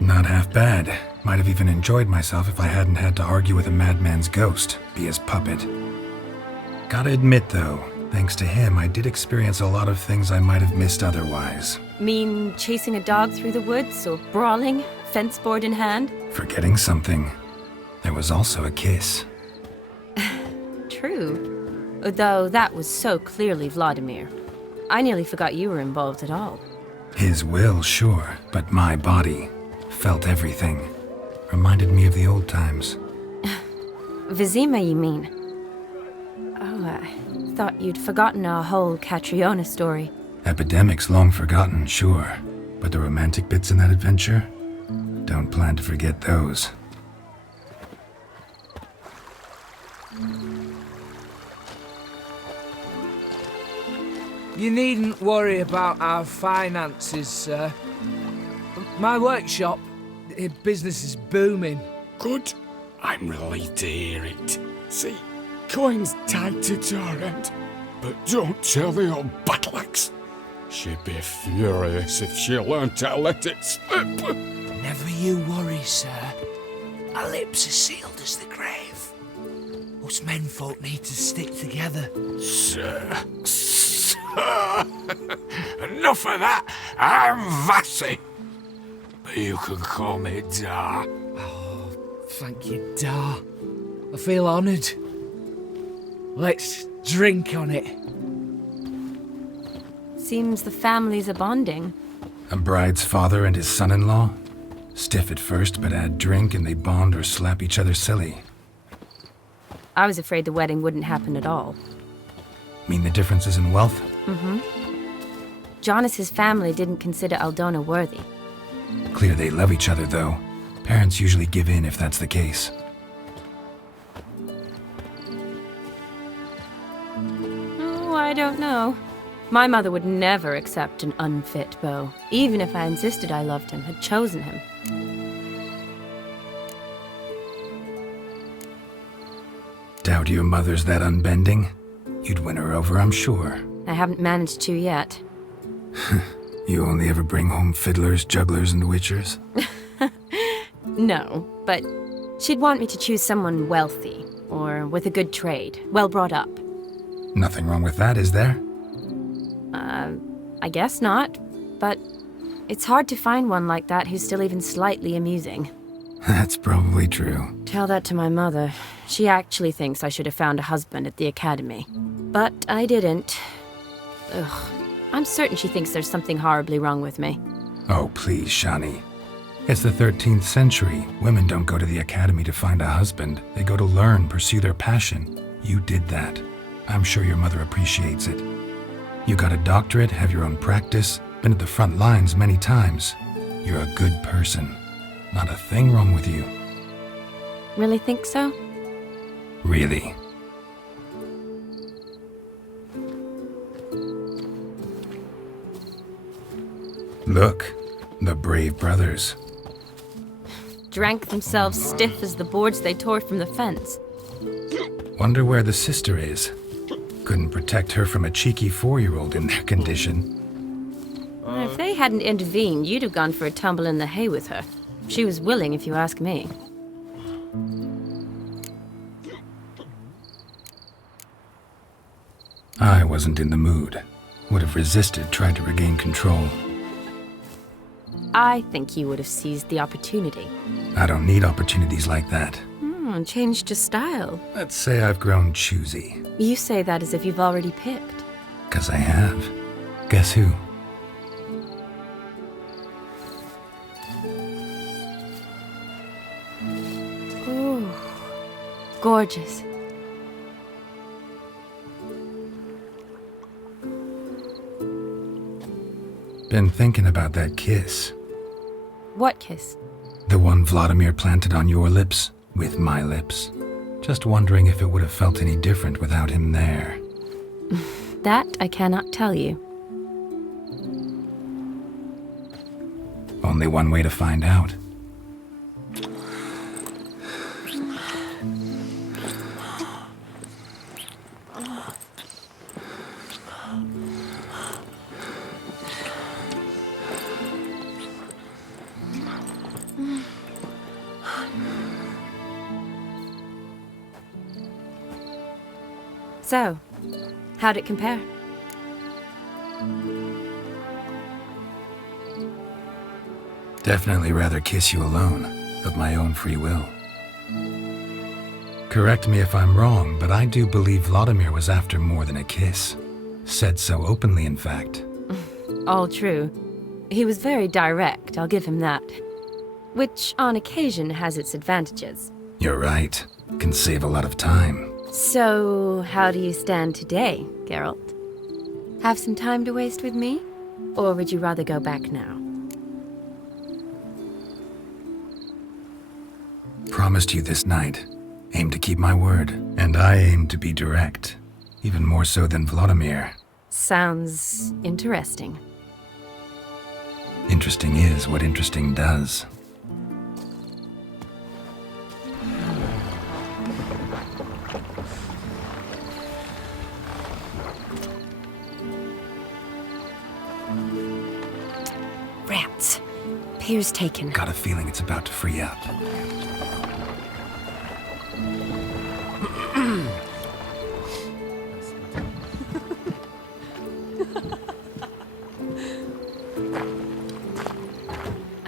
Not half bad. Might have even enjoyed myself if I hadn't had to argue with a madman's ghost, be his puppet. Gotta admit, though, thanks to him, I did experience a lot of things I might have missed otherwise. Mean chasing a dog through the woods, or brawling, fence board in hand? Forgetting something. There was also a kiss. True. Though that was so clearly Vladimir. I nearly forgot you were involved at all. His will, sure, but my body felt everything. Reminded me of the old times. Vizima, you mean? Oh, I thought you'd forgotten our whole Catriona story. Epidemics long forgotten, sure. But the romantic bits in that adventure? Don't plan to forget those. You needn't worry about our finances, sir. My workshop, business is booming. Good. I'm relieved to hear it. See, coin's tied to Torrent. But don't tell the old battle-axe. She'd be furious if she learned to let it slip. Never you worry, sir. Our lips are sealed as the grave. Us menfolk need to stick together. Sir. Enough of that. I'm Vassy. But you can call me Dar. Oh, thank you, Dar. I feel honoured. Let's drink on it. Seems the families are bonding. A bride's father and his son-in-law? Stiff at first, but add drink and they bond or slap each other silly. I was afraid the wedding wouldn't happen at all. Mean the differences in wealth? Mm-hmm. Jonas's family didn't consider Aldona worthy. Clear they love each other, though. Parents usually give in if that's the case. Oh, I don't know. My mother would never accept an unfit beau, even if I insisted I loved him, had chosen him. Doubt your mother's that unbending. You'd win her over, I'm sure. I haven't managed to yet. You only ever bring home fiddlers, jugglers, and witchers? No, but she'd want me to choose someone wealthy, or with a good trade, well brought up. Nothing wrong with that, is there? I guess not, but it's hard to find one like that who's still even slightly amusing. That's probably true. Tell that to my mother. She actually thinks I should have found a husband at the academy. But I didn't. Ugh. I'm certain she thinks there's something horribly wrong with me. Oh, please, Shani. It's the 13th century. Women don't go to the academy to find a husband. They go to learn, pursue their passion. You did that. I'm sure your mother appreciates it. You got a doctorate, have your own practice, been at the front lines many times. You're a good person. Not a thing wrong with you. Really think so? Really. Look, the brave brothers. Drank themselves stiff as the boards they tore from the fence. Wonder where the sister is. Couldn't protect her from a cheeky 4-year-old in their condition. If they hadn't intervened, you'd have gone for a tumble in the hay with her. She was willing, if you ask me. I wasn't in the mood. Would have resisted, tried to regain control. I think you would have seized the opportunity. I don't need opportunities like that. Changed your style. Let's say I've grown choosy. You say that as if you've already picked. 'Cause I have. Guess who? Ooh, gorgeous. Been thinking about that kiss. What kiss? The one Vladimir planted on your lips, with my lips. Just wondering if it would have felt any different without him there. That I cannot tell you. Only one way to find out. So, how'd it compare? Definitely rather kiss you alone, of my own free will. Correct me if I'm wrong, but I do believe Vladimir was after more than a kiss. Said so openly, in fact. All true. He was very direct, I'll give him that. Which, on occasion, has its advantages. You're right. Can save a lot of time. So, how do you stand today, Geralt? Have some time to waste with me? Or would you rather go back now? Promised you this night. Aim to keep my word. And I aim to be direct. Even more so than Vladimir. Sounds interesting. Interesting is what interesting does. Rats. Pier's taken. Got a feeling it's about to free up.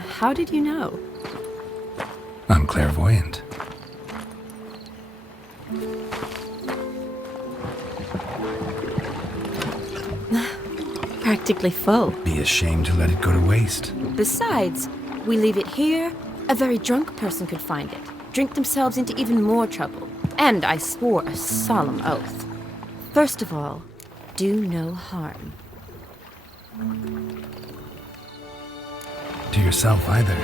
How did you know? I'm clairvoyant. Practically full. Be ashamed to let it go to waste. Besides, we leave it here, a very drunk person could find it, drink themselves into even more trouble. And I swore a solemn oath. First of all, do no harm. To yourself either.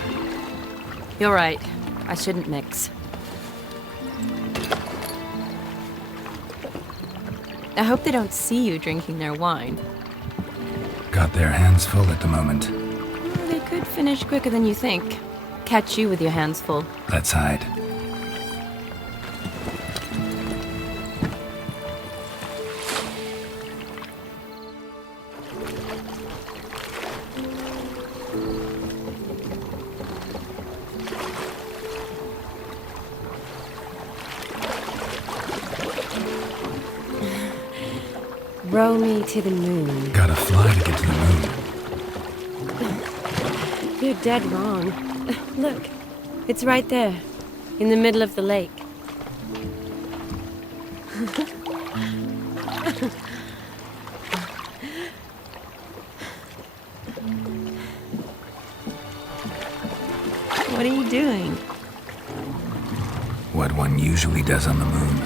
You're right. I shouldn't mix. I hope they don't see you drinking their wine. Got their hands full at the moment. They could finish quicker than you think. Catch you with your hands full. Let's hide. Row me to the moon. Gotta fly to get to the moon. You're dead wrong. Look, it's right there, in the middle of the lake. What are you doing? What one usually does on the moon.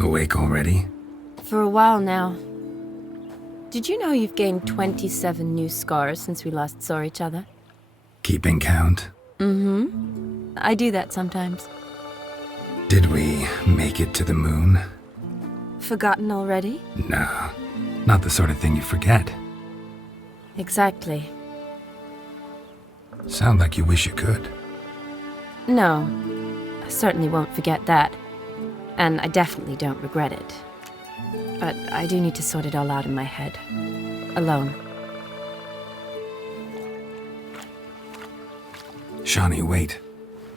Awake already? For a while now. Did you know you've gained 27 new scars since we last saw each other? Keeping count? Mm-hmm. I do that sometimes. Did we make it to the moon? Forgotten already? No, not the sort of thing you forget. Exactly. Sound like you wish you could. No, I certainly won't forget that. And I definitely don't regret it. But I do need to sort it all out in my head. Alone. Shawnee, wait.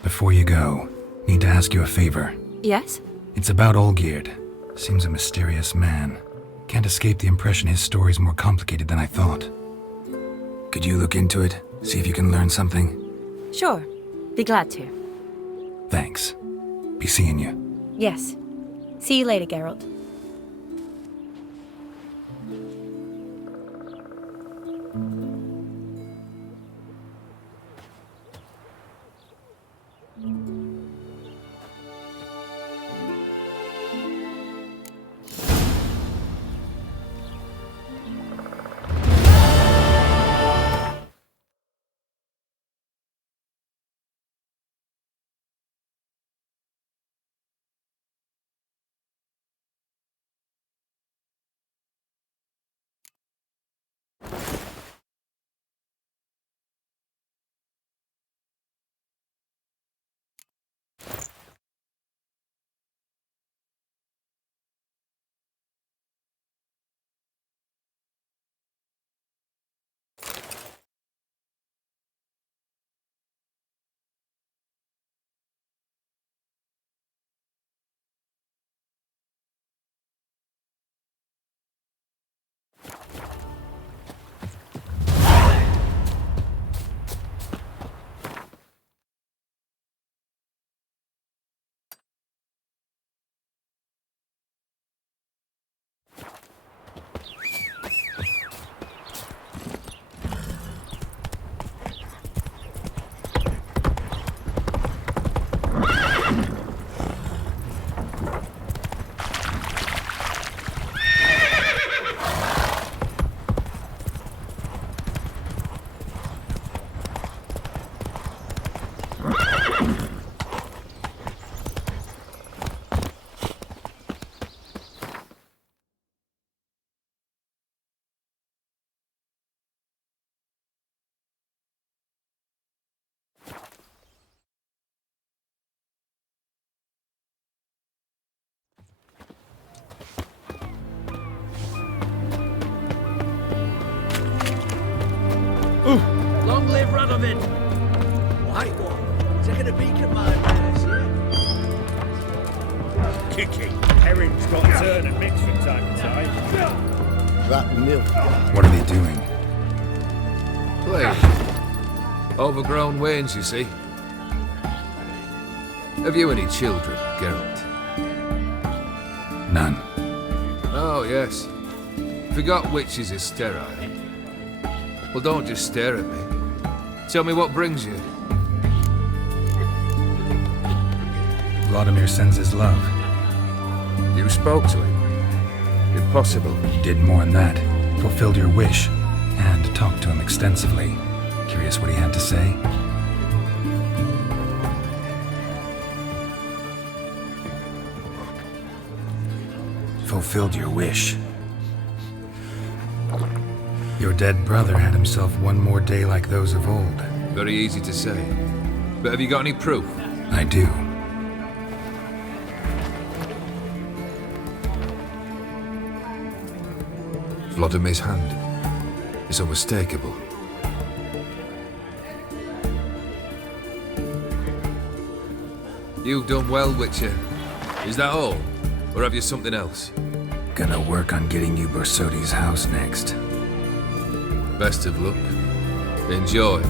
Before you go, need to ask you a favor. Yes? It's about allgod. Seems a mysterious man. Can't escape the impression his story's more complicated than I thought. Could you look into it? See if you can learn something? Sure. Be glad to. Thanks. Be seeing you. Yes. See you later, Geralt. Nicky. Herring's got to turn and mix from time to time. That milk. What are they doing? Playing. Overgrown wains, you see. Have you any children, Geralt? None. Oh, yes. Forgot witches are sterile. Well, don't just stare at me. Tell me what brings you. Vladimir sends his love. You spoke to him? Impossible. Did more than that. Fulfilled your wish. And talked to him extensively. Curious what he had to say? Fulfilled your wish. Your dead brother had himself one more day like those of old. Very easy to say. But have you got any proof? I do. Vladimir's hand. It's unmistakable. You've done well, Witcher. Is that all? Or have you something else? Gonna work on getting you Borsodi's house next. Best of luck. Enjoy.